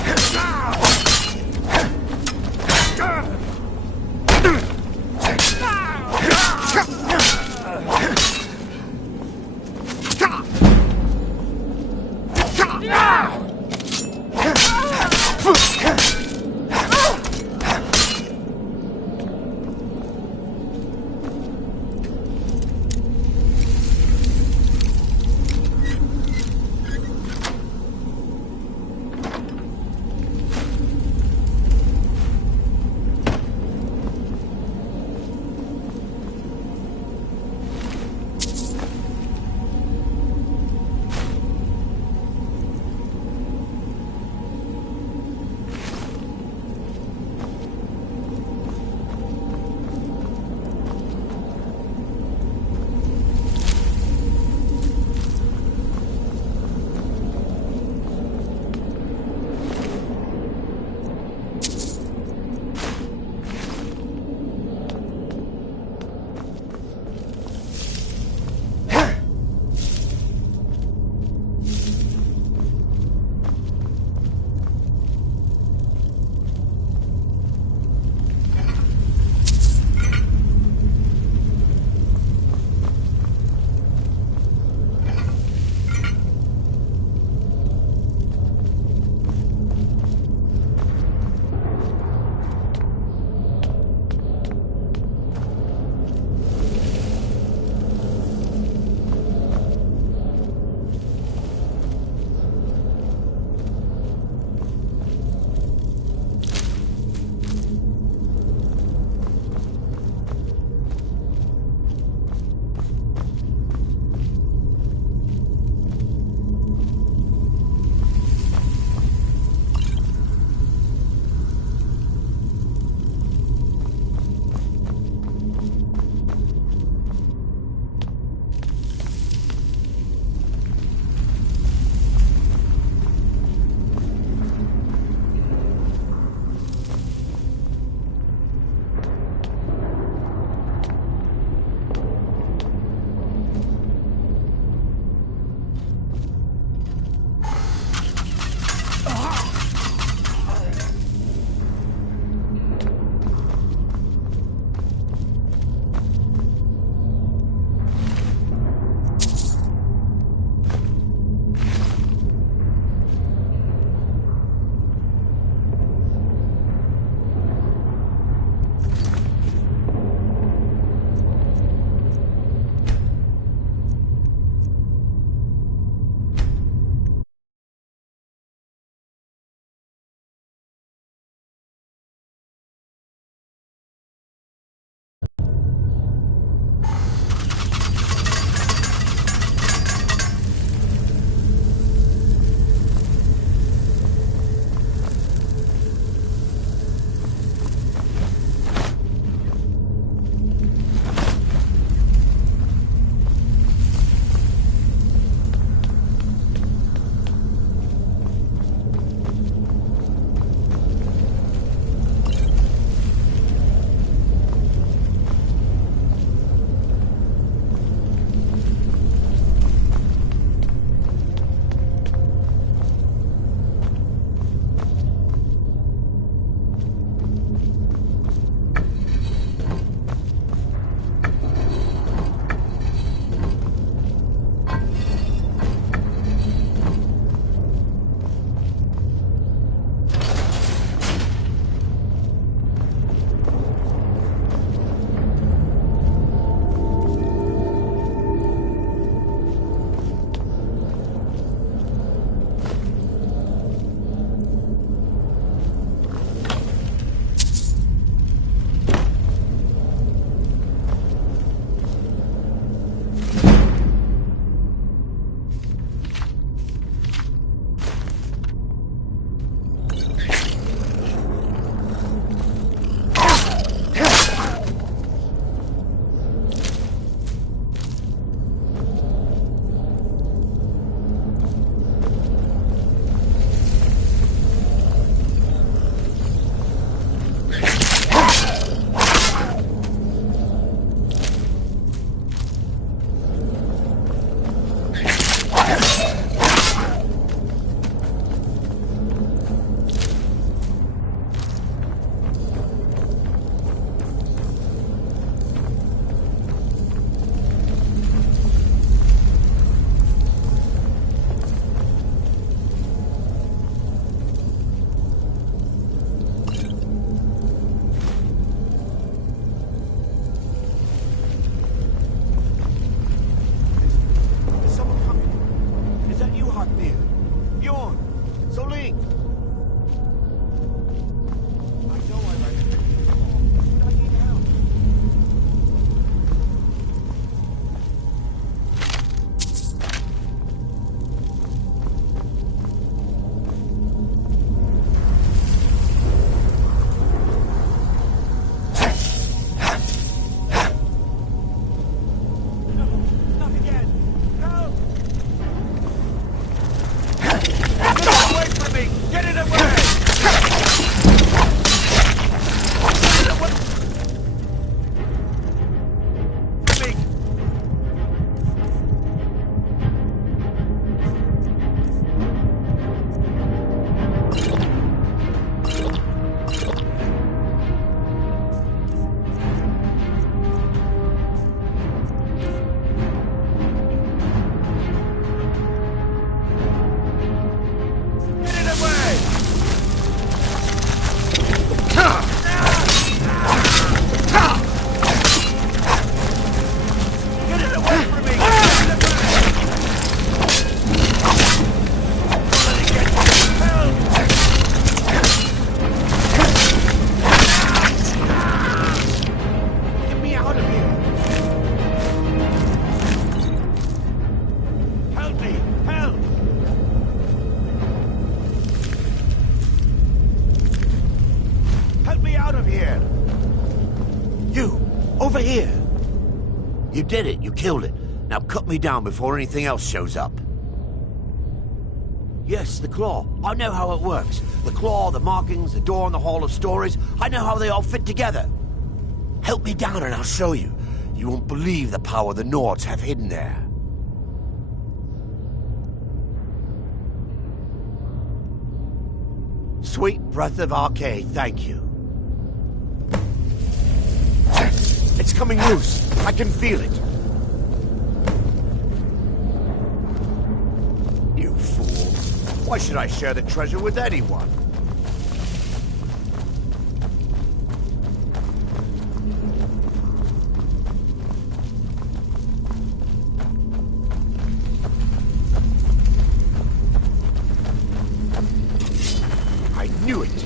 over here. You did it. You killed it. Now cut me down before anything else shows up. Yes, the claw. I know how it works. The claw, the markings, the door in the Hall of Stories. I know how they all fit together. Help me down and I'll show you. You won't believe the power the Nords have hidden there. Sweet breath of Arcade, thank you. It's coming loose. I can feel it. You fool. Why should I share the treasure with anyone? I knew it.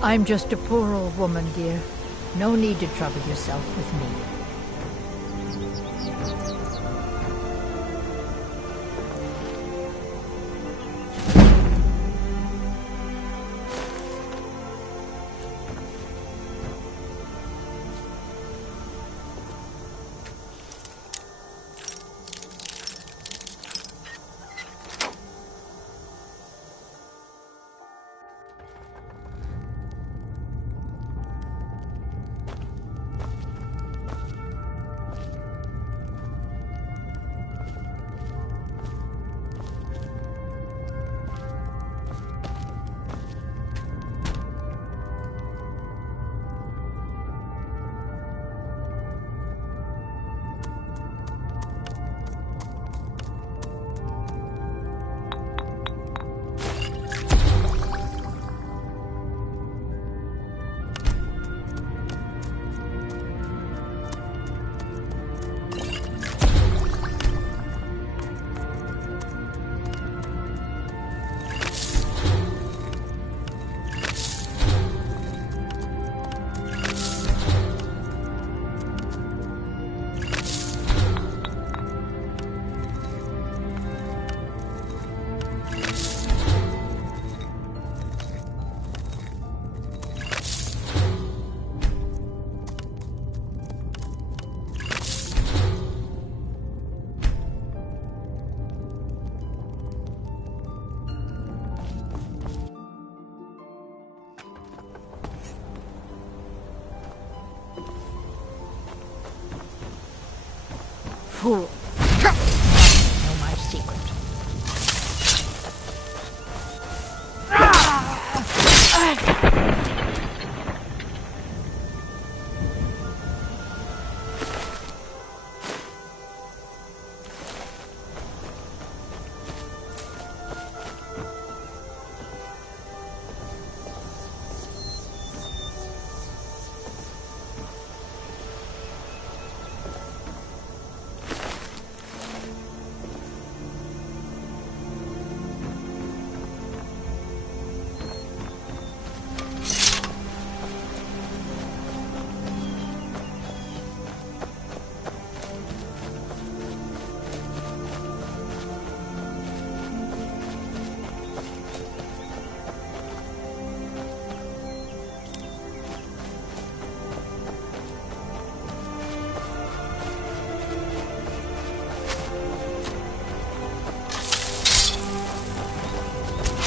I'm just a poor old woman, dear. No need to trouble yourself with me. Fool. Know my secret.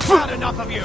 Not enough of you!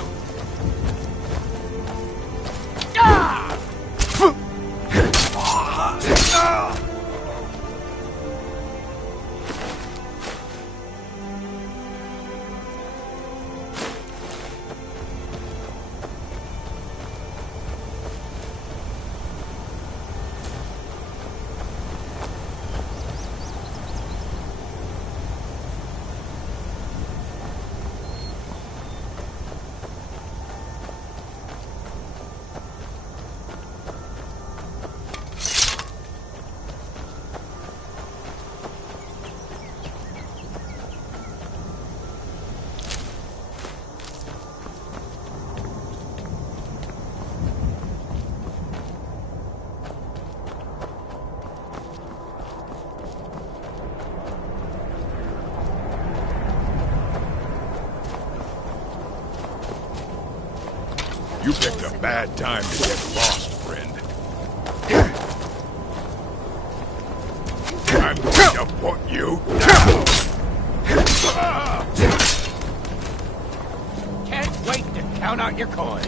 You picked a bad time to get lost, friend. I'm going to put you down! Can't wait to count out your coin.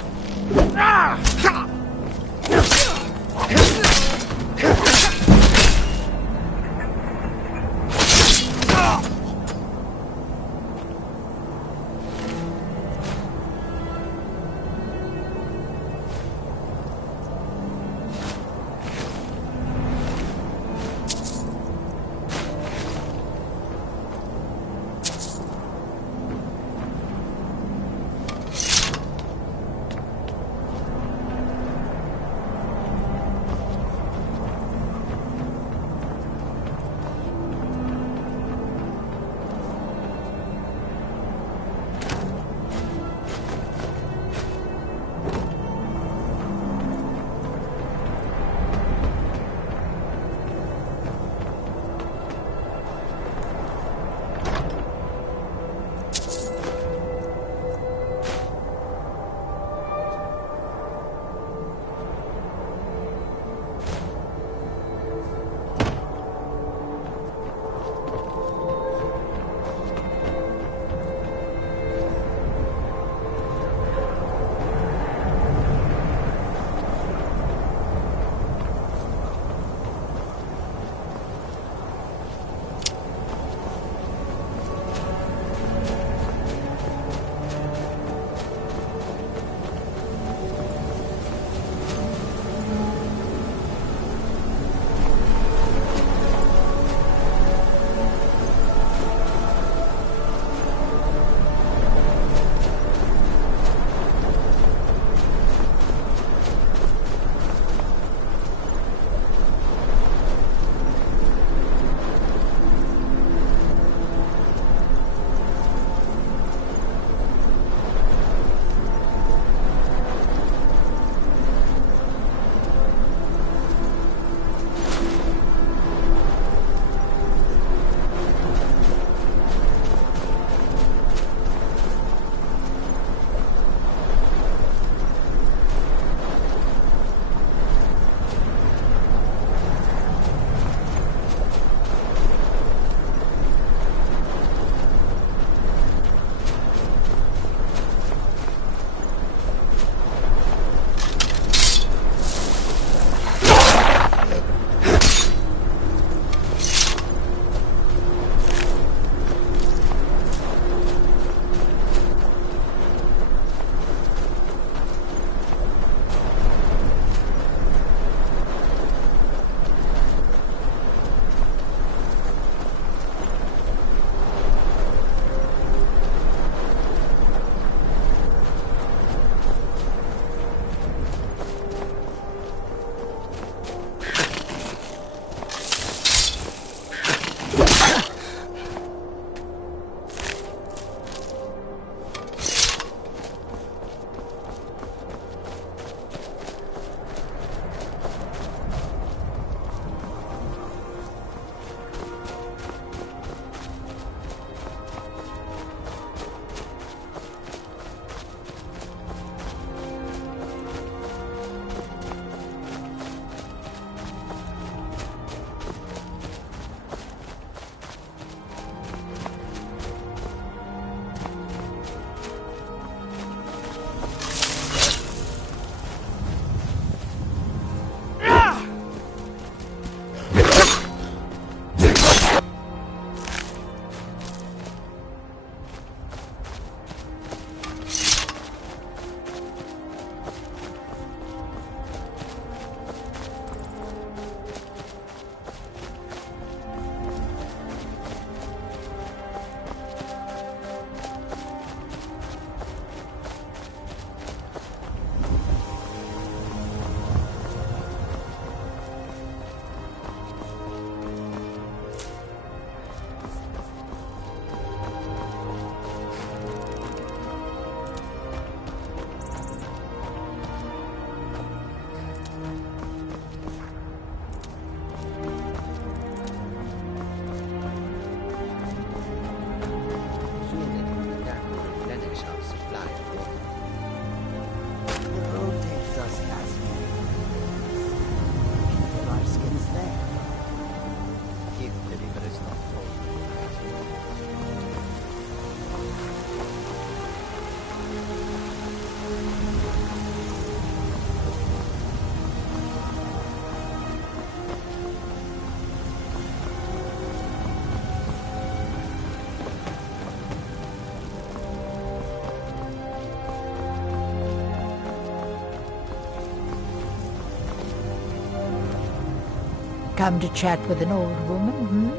Come to chat with an old woman,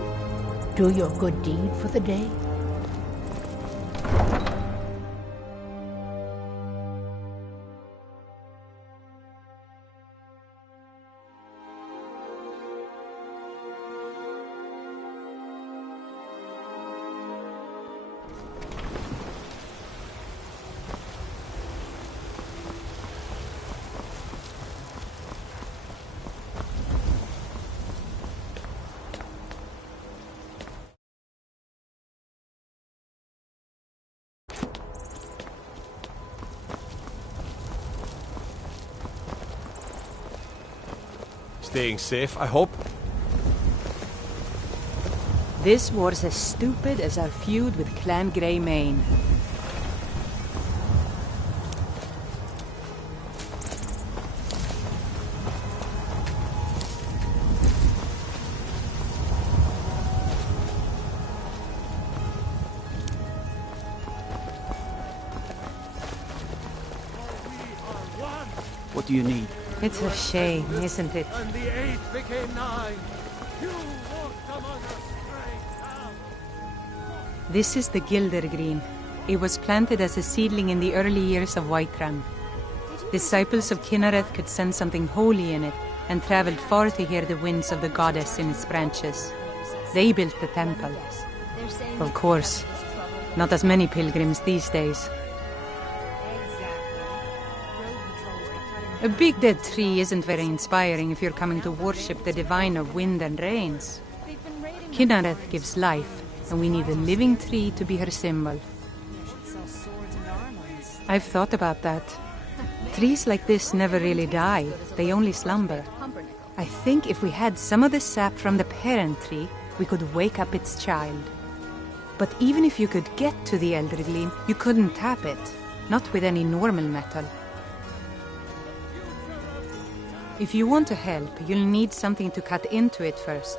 Do your good deed for the day? Staying safe, I hope? This war's as stupid as our feud with Clan Greymane. What do you need? It's a shame, isn't it? And the 8 became 9. You walked among us straight out. This is the Gildergreen. It was planted as a seedling in the early years of Whiterun. Disciples of Kynareth could sense something holy in it and traveled far to hear the winds of the goddess in its branches. They built the temple. Of course, not as many pilgrims these days. A big dead tree isn't very inspiring if you're coming to worship the divine of wind and rains. Kynareth gives life, and we need a living tree to be her symbol. I've thought about that. Trees like this never really die, they only slumber. I think if we had some of the sap from the parent tree, we could wake up its child. But even if you could get to the Eldergleam, you couldn't tap it, not with any normal metal. If you want to help, you'll need something to cut into it first.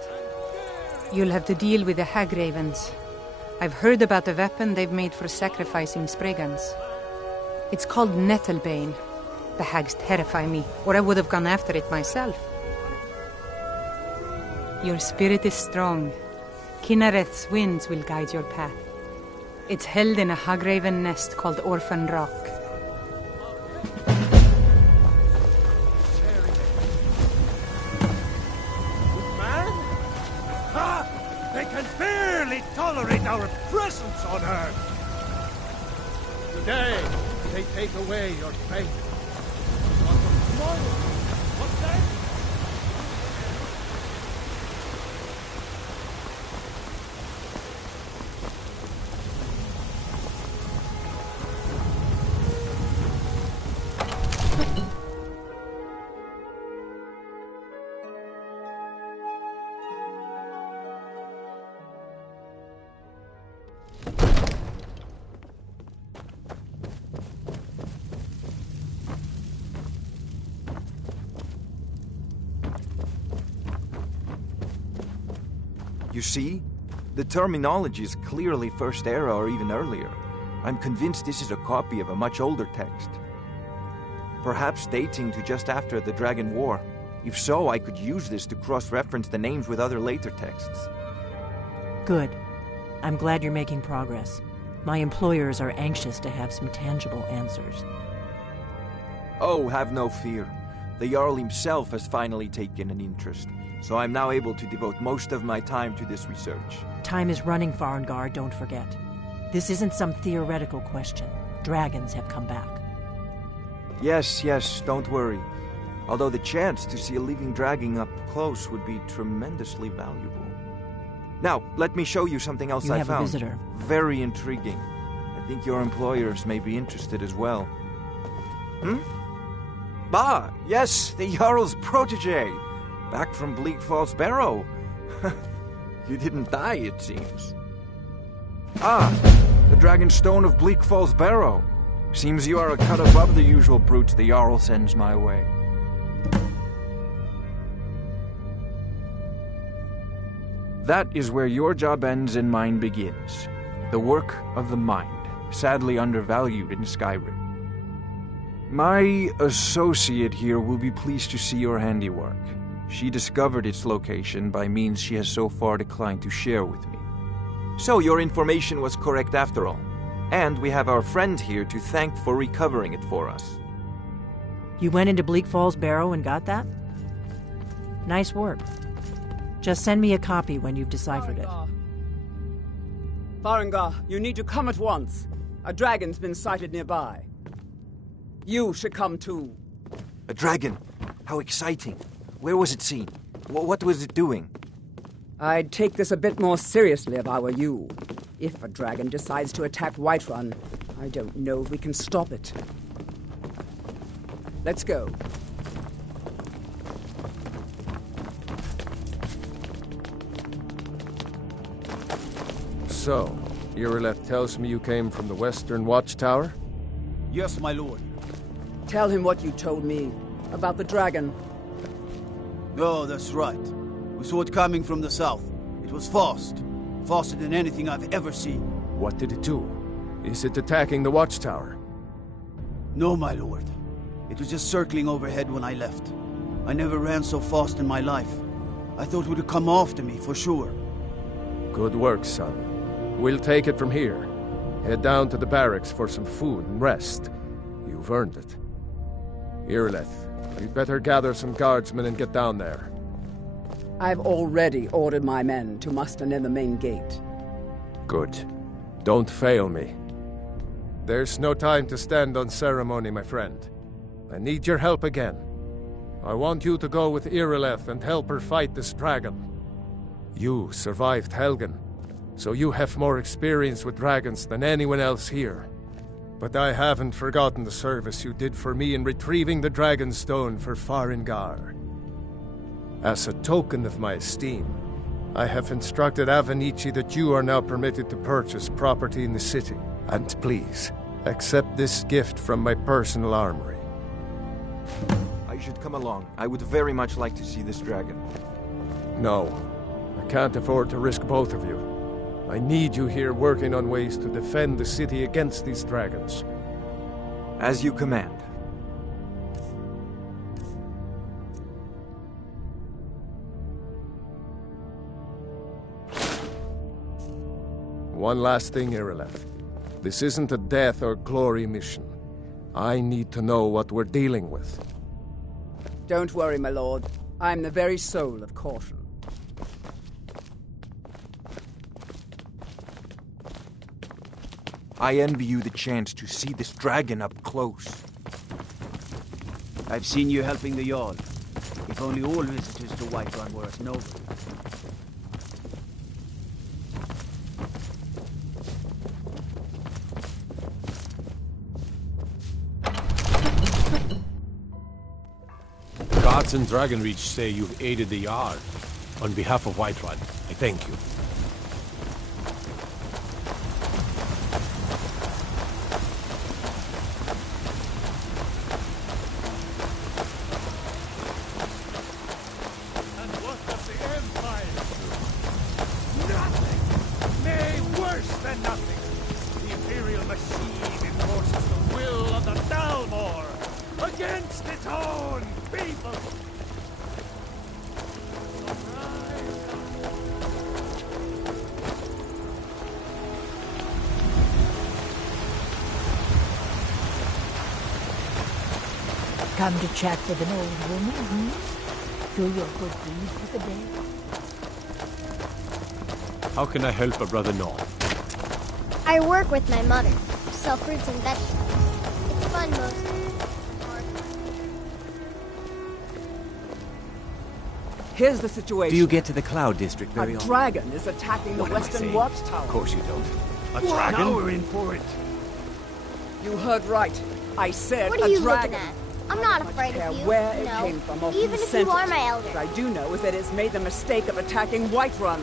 You'll have to deal with the Hagravens. I've heard about the weapon they've made for sacrificing Spriggans. It's called Nettlebane. The hags terrify me, or I would have gone after it myself. Your spirit is strong. Kynareth's winds will guide your path. It's held in a Hagraven nest called Orphan Rock. Tolerate our presence on Earth. Today, they take away your faith. But tomorrow, what then? You see? The terminology is clearly First Era or even earlier. I'm convinced this is a copy of a much older text. Perhaps dating to just after the Dragon War. If so, I could use this to cross-reference the names with other later texts. Good. I'm glad you're making progress. My employers are anxious to have some tangible answers. Oh, have no fear. The Jarl himself has finally taken an interest. So I'm now able to devote most of my time to this research. Time is running, Farengar, don't forget. This isn't some theoretical question. Dragons have come back. Yes, don't worry. Although the chance to see a living dragon up close would be tremendously valuable. Now, let me show you something else I found. You have a visitor. Very intriguing. I think your employers may be interested as well. Ah, yes, the Jarl's protege. Back from Bleak Falls Barrow. You didn't die, it seems. Ah, the Dragonstone of Bleak Falls Barrow. Seems you are a cut above the usual brutes the Jarl sends my way. That is where your job ends and mine begins. The work of the mind, sadly undervalued in Skyrim. My associate here will be pleased to see your handiwork. She discovered its location by means she has so far declined to share with me. So your information was correct after all. And we have our friend here to thank for recovering it for us. You went into Bleak Falls Barrow and got that? Nice work. Just send me a copy when you've deciphered it. Farengar, you need to come at once. A dragon's been sighted nearby. You should come too. A dragon? How exciting. Where was it seen? What was it doing? I'd take this a bit more seriously if I were you. If a dragon decides to attack Whiterun, I don't know if we can stop it. Let's go. So, Irileth tells me you came from the Western Watchtower? Yes, my lord. Tell him what you told me about the dragon. Oh, that's right. We saw it coming from the south. It was fast. Faster than anything I've ever seen. What did it do? Is it attacking the Watchtower? No, my lord. It was just circling overhead when I left. I never ran so fast in my life. I thought it would have come after me, for sure. Good work, son. We'll take it from here. Head down to the barracks for some food and rest. You've earned it. Irileth, you'd better gather some guardsmen and get down there. I've already ordered my men to muster near the main gate. Good. Don't fail me. There's no time to stand on ceremony, my friend. I need your help again. I want you to go with Irileth and help her fight this dragon. You survived Helgen, so you have more experience with dragons than anyone else here. But I haven't forgotten the service you did for me in retrieving the Dragon Stone for Farengar. As a token of my esteem, I have instructed Avenici that you are now permitted to purchase property in the city. And please, accept this gift from my personal armory. I should come along. I would very much like to see this dragon. No, I can't afford to risk both of you. I need you here working on ways to defend the city against these dragons. As you command. One last thing, Irileth. This isn't a death or glory mission. I need to know what we're dealing with. Don't worry, my lord. I'm the very soul of caution. I envy you the chance to see this dragon up close. I've seen you helping the Jarl. If only all visitors to Whiterun were as noble. Guards in Dragonreach say you've aided the Jarl. On behalf of Whiterun, I thank you. Come to chat with an old woman, Do your good deeds with the day. How can I help a brother Nor? I work with my mother. Sell fruits and vegetables. It's fun mostly. Here's the situation. Do you get to the Cloud District very often? A dragon is attacking the Western Watchtower. Of course you don't. A dragon? Now we're in for it. You heard right. I said What are you a dragon. looking at? I'm not afraid I of you. where it No. came from or Even who if sent you are it. my elder. What I do know is that it's made the mistake of attacking Whiterun.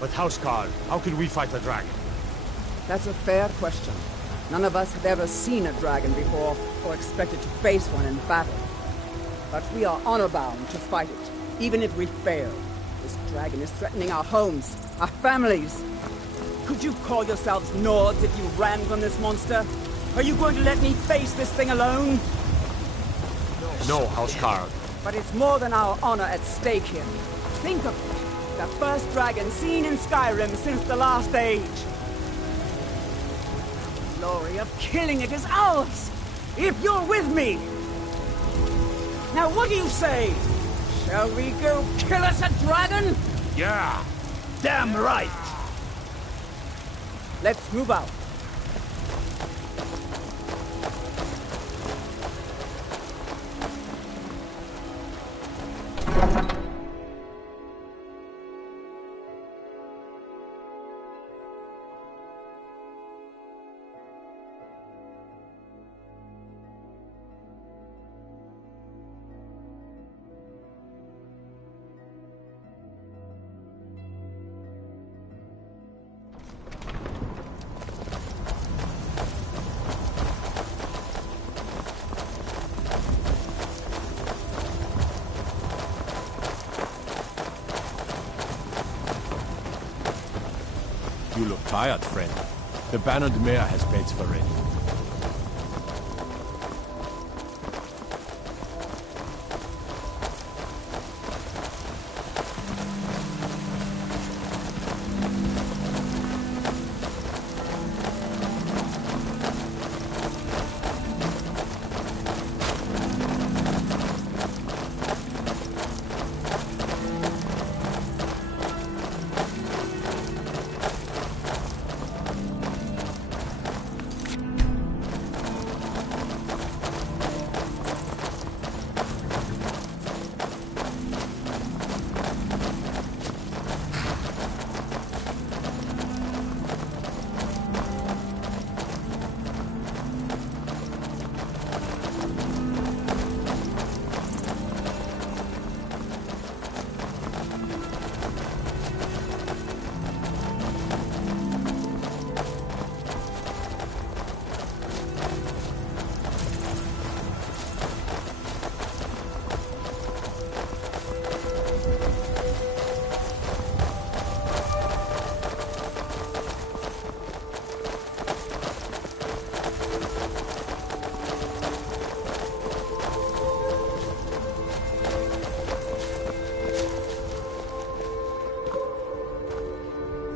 But Housecarl, how can we fight a dragon? That's a fair question. None of us have ever seen a dragon before, or expected to face one in battle. But we are honor-bound to fight it, even if we fail. This dragon is threatening our homes, our families. Could you call yourselves Nords if you ran from this monster? Are you going to let me face this thing alone? No, Housecarl. But it's more than our honor at stake here. Think of it. The first dragon seen in Skyrim since the last age. The glory of killing it is ours, if you're with me. Now what do you say? Shall we go kill us a dragon? Yeah. Damn right. Let's move out. You look tired, friend. The bannered mare has beds for it.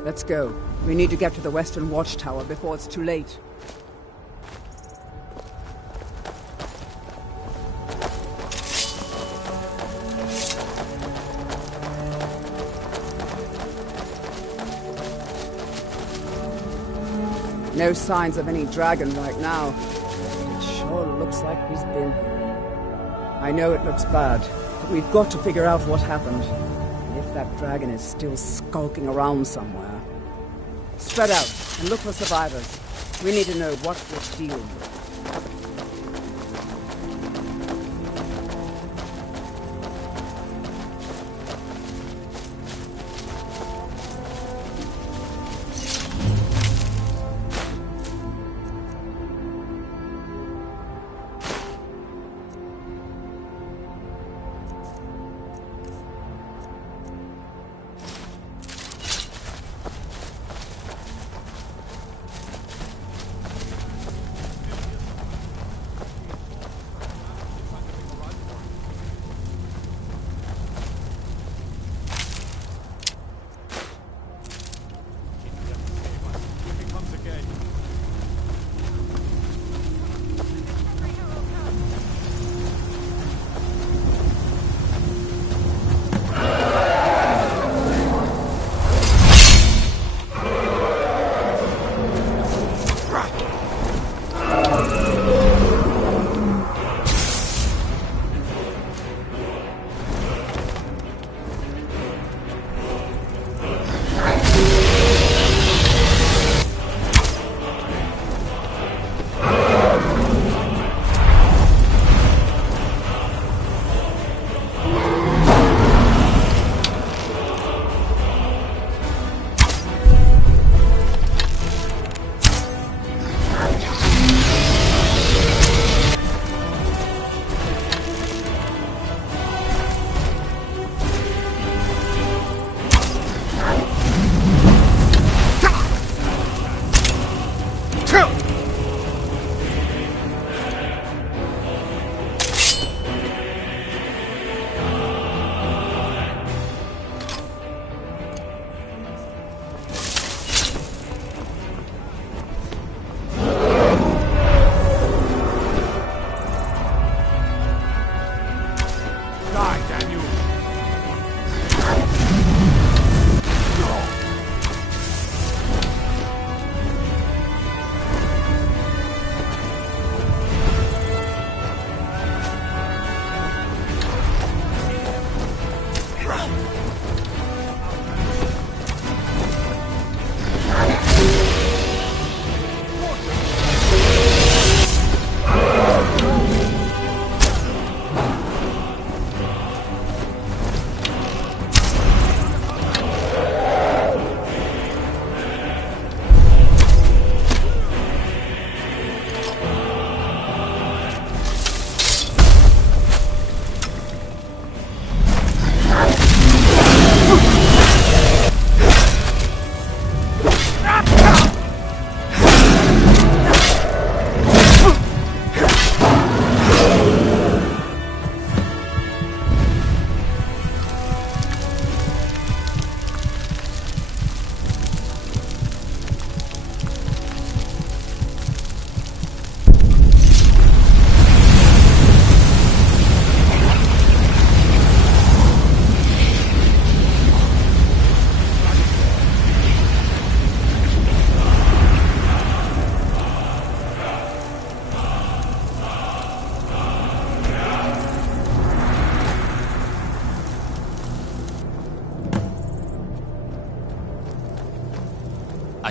Let's go. We need to get to the Western Watchtower before it's too late. No signs of any dragon right now. It sure looks like he's been here. I know it looks bad, but we've got to figure out what happened. And if that dragon is still skulking around somewhere. Spread out and look for survivors. We need to know what we're dealing with.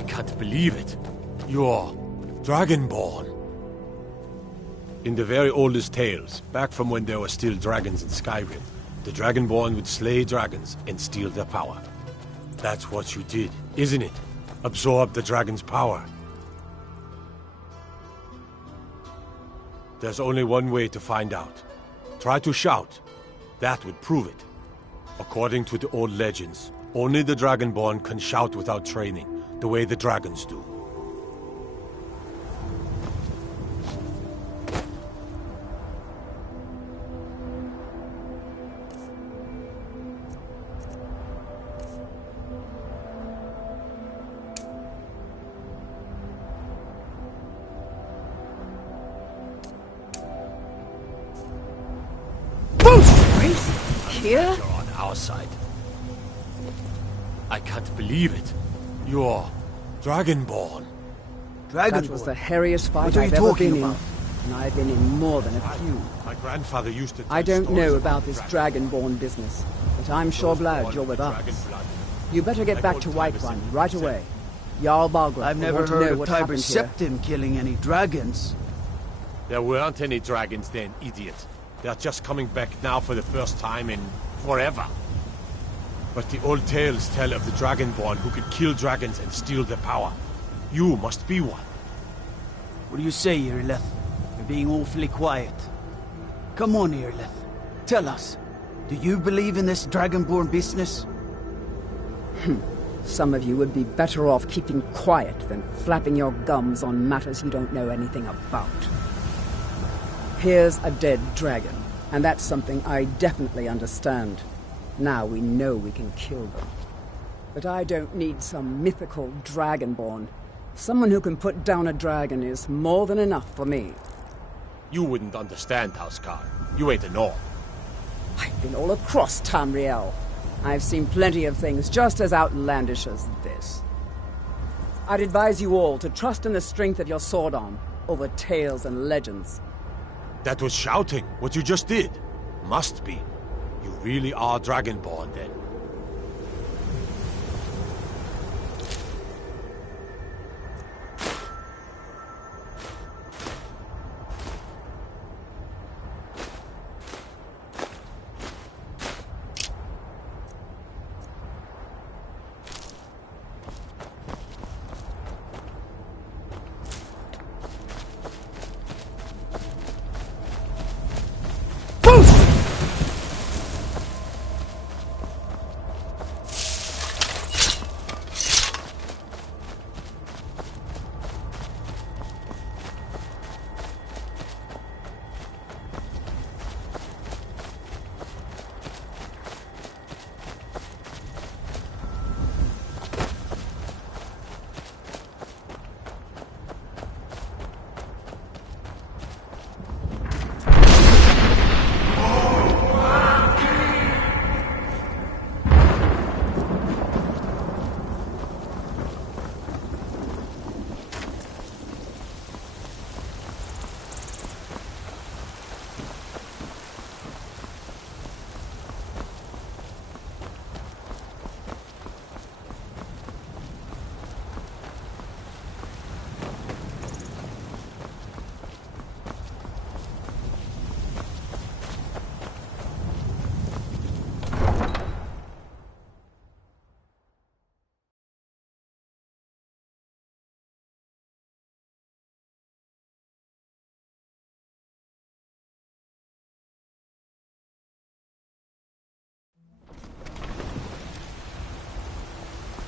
I can't believe it. You're Dragonborn. In the very oldest tales, back from when there were still dragons in Skyrim, the Dragonborn would slay dragons and steal their power. That's what you did, isn't it? Absorb the dragon's power. There's only one way to find out. Try to shout. That would prove it. According to the old legends, only the Dragonborn can shout without training, the way the dragons do. Here? You're on our side. I can't believe it. You're Dragonborn. That was the hairiest fight What are you I've ever talking been about? in. And I've been in more than a few. My grandfather used to tell I don't stories know about this Dragonborn business, but I'm sure glad you're with us. You better get back to Whiterun right away. Jarl Balgruuf I've will never want to heard know of what Tiber happened here. Septim killing any dragons. There weren't any dragons then, idiot. They're just coming back now for the first time in forever. But the old tales tell of the Dragonborn who could kill dragons and steal their power. You must be one. What do you say, Irileth? You're being awfully quiet. Come on, Irileth. Tell us. Do you believe in this Dragonborn business? Some of you would be better off keeping quiet than flapping your gums on matters you don't know anything about. Here's a dead dragon, and that's something I definitely understand. Now we know we can kill them. But I don't need some mythical Dragonborn. Someone who can put down a dragon is more than enough for me. You wouldn't understand, Housecar. You ain't a North. I've been all across Tamriel. I've seen plenty of things just as outlandish as this. I'd advise you all to trust in the strength of your sword arm over tales and legends. That was shouting, what you just did. Must be. You really are Dragonborn, then.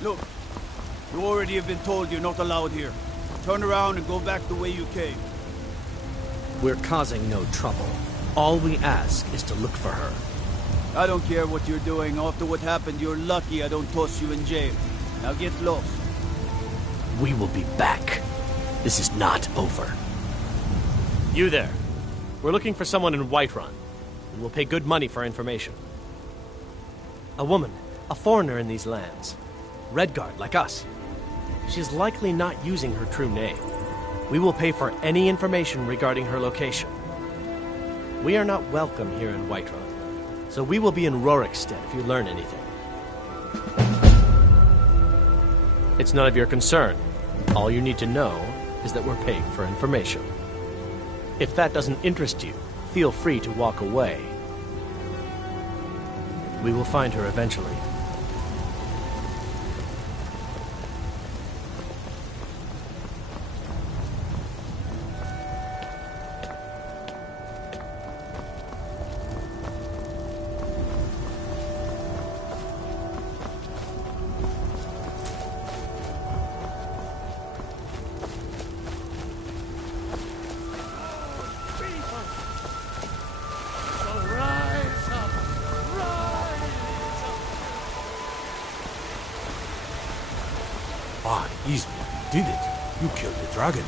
Look, you already have been told you're not allowed here. Turn around and go back the way you came. We're causing no trouble. All we ask is to look for her. I don't care what you're doing. After what happened, you're lucky I don't toss you in jail. Now get lost. We will be back. This is not over. You there. We're looking for someone in Whiterun, and we'll pay good money for information. A woman, a foreigner in these lands. Redguard, like us. She's likely not using her true name. We will pay for any information regarding her location. We are not welcome here in Whiterun, so we will be in Rorikstead if you learn anything. It's none of your concern. All you need to know is that we're paying for information. If that doesn't interest you, feel free to walk away. We will find her eventually. Ah, easy. You did it. You killed the dragon.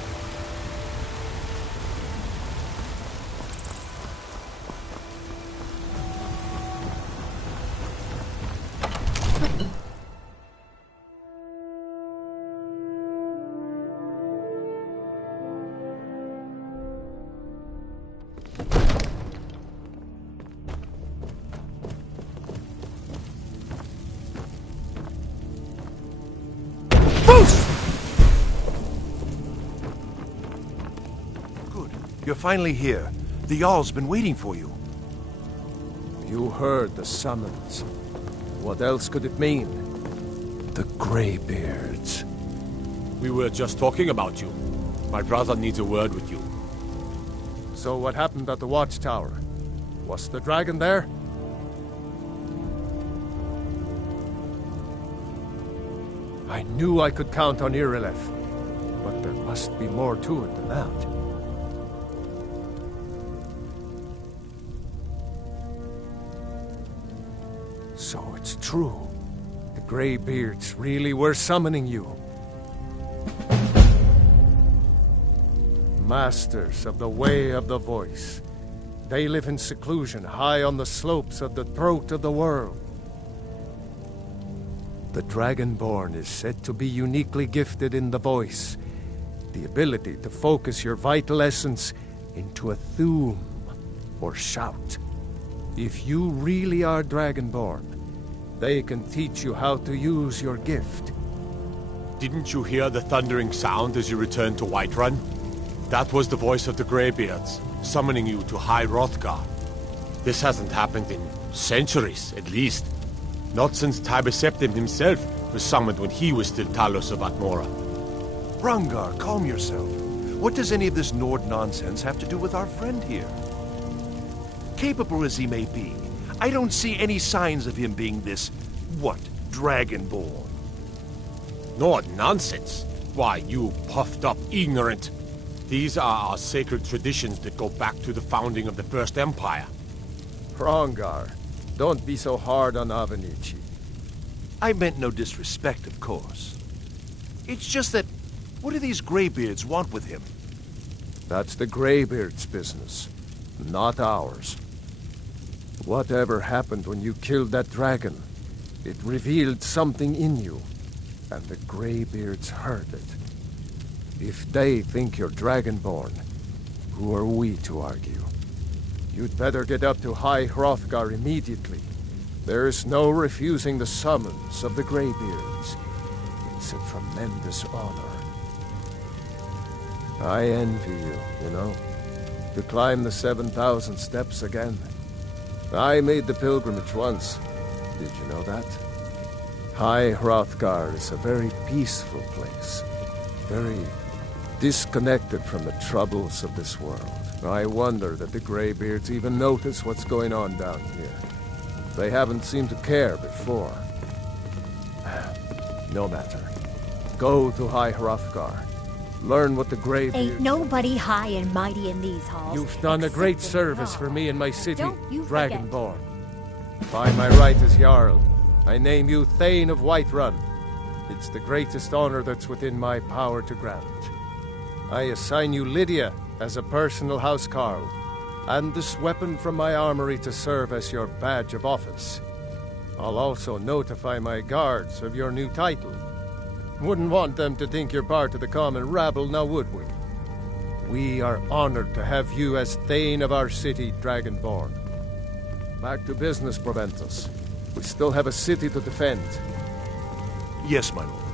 You're finally here. The Jarl's been waiting for you. You heard the summons. What else could it mean? The Greybeards. We were just talking about you. My brother needs a word with you. So what happened at the watchtower? Was the dragon there? I knew I could count on Irileth, but there must be more to it than that. So it's true. The Greybeards really were summoning you. Masters of the Way of the Voice. They live in seclusion high on the slopes of the throat of the world. The Dragonborn is said to be uniquely gifted in the voice, the ability to focus your vital essence into a thum, or shout. If you really are Dragonborn, they can teach you how to use your gift. Didn't you hear the thundering sound as you returned to Whiterun? That was the voice of the Greybeards, summoning you to High Hrothgar. This hasn't happened in centuries, at least. Not since Tiber Septim himself was summoned when he was still Talos of Atmora. Hrongar, calm yourself. What does any of this Nord nonsense have to do with our friend here? Capable as he may be, I don't see any signs of him being this, Dragonborn. Nord nonsense? Why, you puffed up ignorant. These are our sacred traditions that go back to the founding of the First Empire. Hrongar, don't be so hard on Avenici. I meant no disrespect, of course. It's just that, what do these Greybeards want with him? That's the Greybeards' business, not ours. Whatever happened when you killed that dragon, it revealed something in you, and the Greybeards heard it. If they think you're Dragonborn, who are we to argue? You'd better get up to High Hrothgar immediately. There's no refusing the summons of the Greybeards. It's a tremendous honor. I envy you know, to climb the 7,000 steps again. I made the pilgrimage once. Did you know that? High Hrothgar is a very peaceful place. Very disconnected from the troubles of this world. I wonder that the Greybeards even notice what's going on down here. They haven't seemed to care before. No matter. Go to High Hrothgar. Learn what the Greybeards... Ain't nobody high and mighty in these halls. You've done a great service for me and my city, Don't you Dragonborn. By my right as Jarl, I name you Thane of Whiterun. It's the greatest honor that's within my power to grant. I assign you Lydia as a personal housecarl, and this weapon from my armory to serve as your badge of office. I'll also notify my guards of your new title. Wouldn't want them to think you're part of the common rabble, now would we? We are honored to have you as Thane of our city, Dragonborn. Back to business, Proventus. We still have a city to defend. Yes, my lord.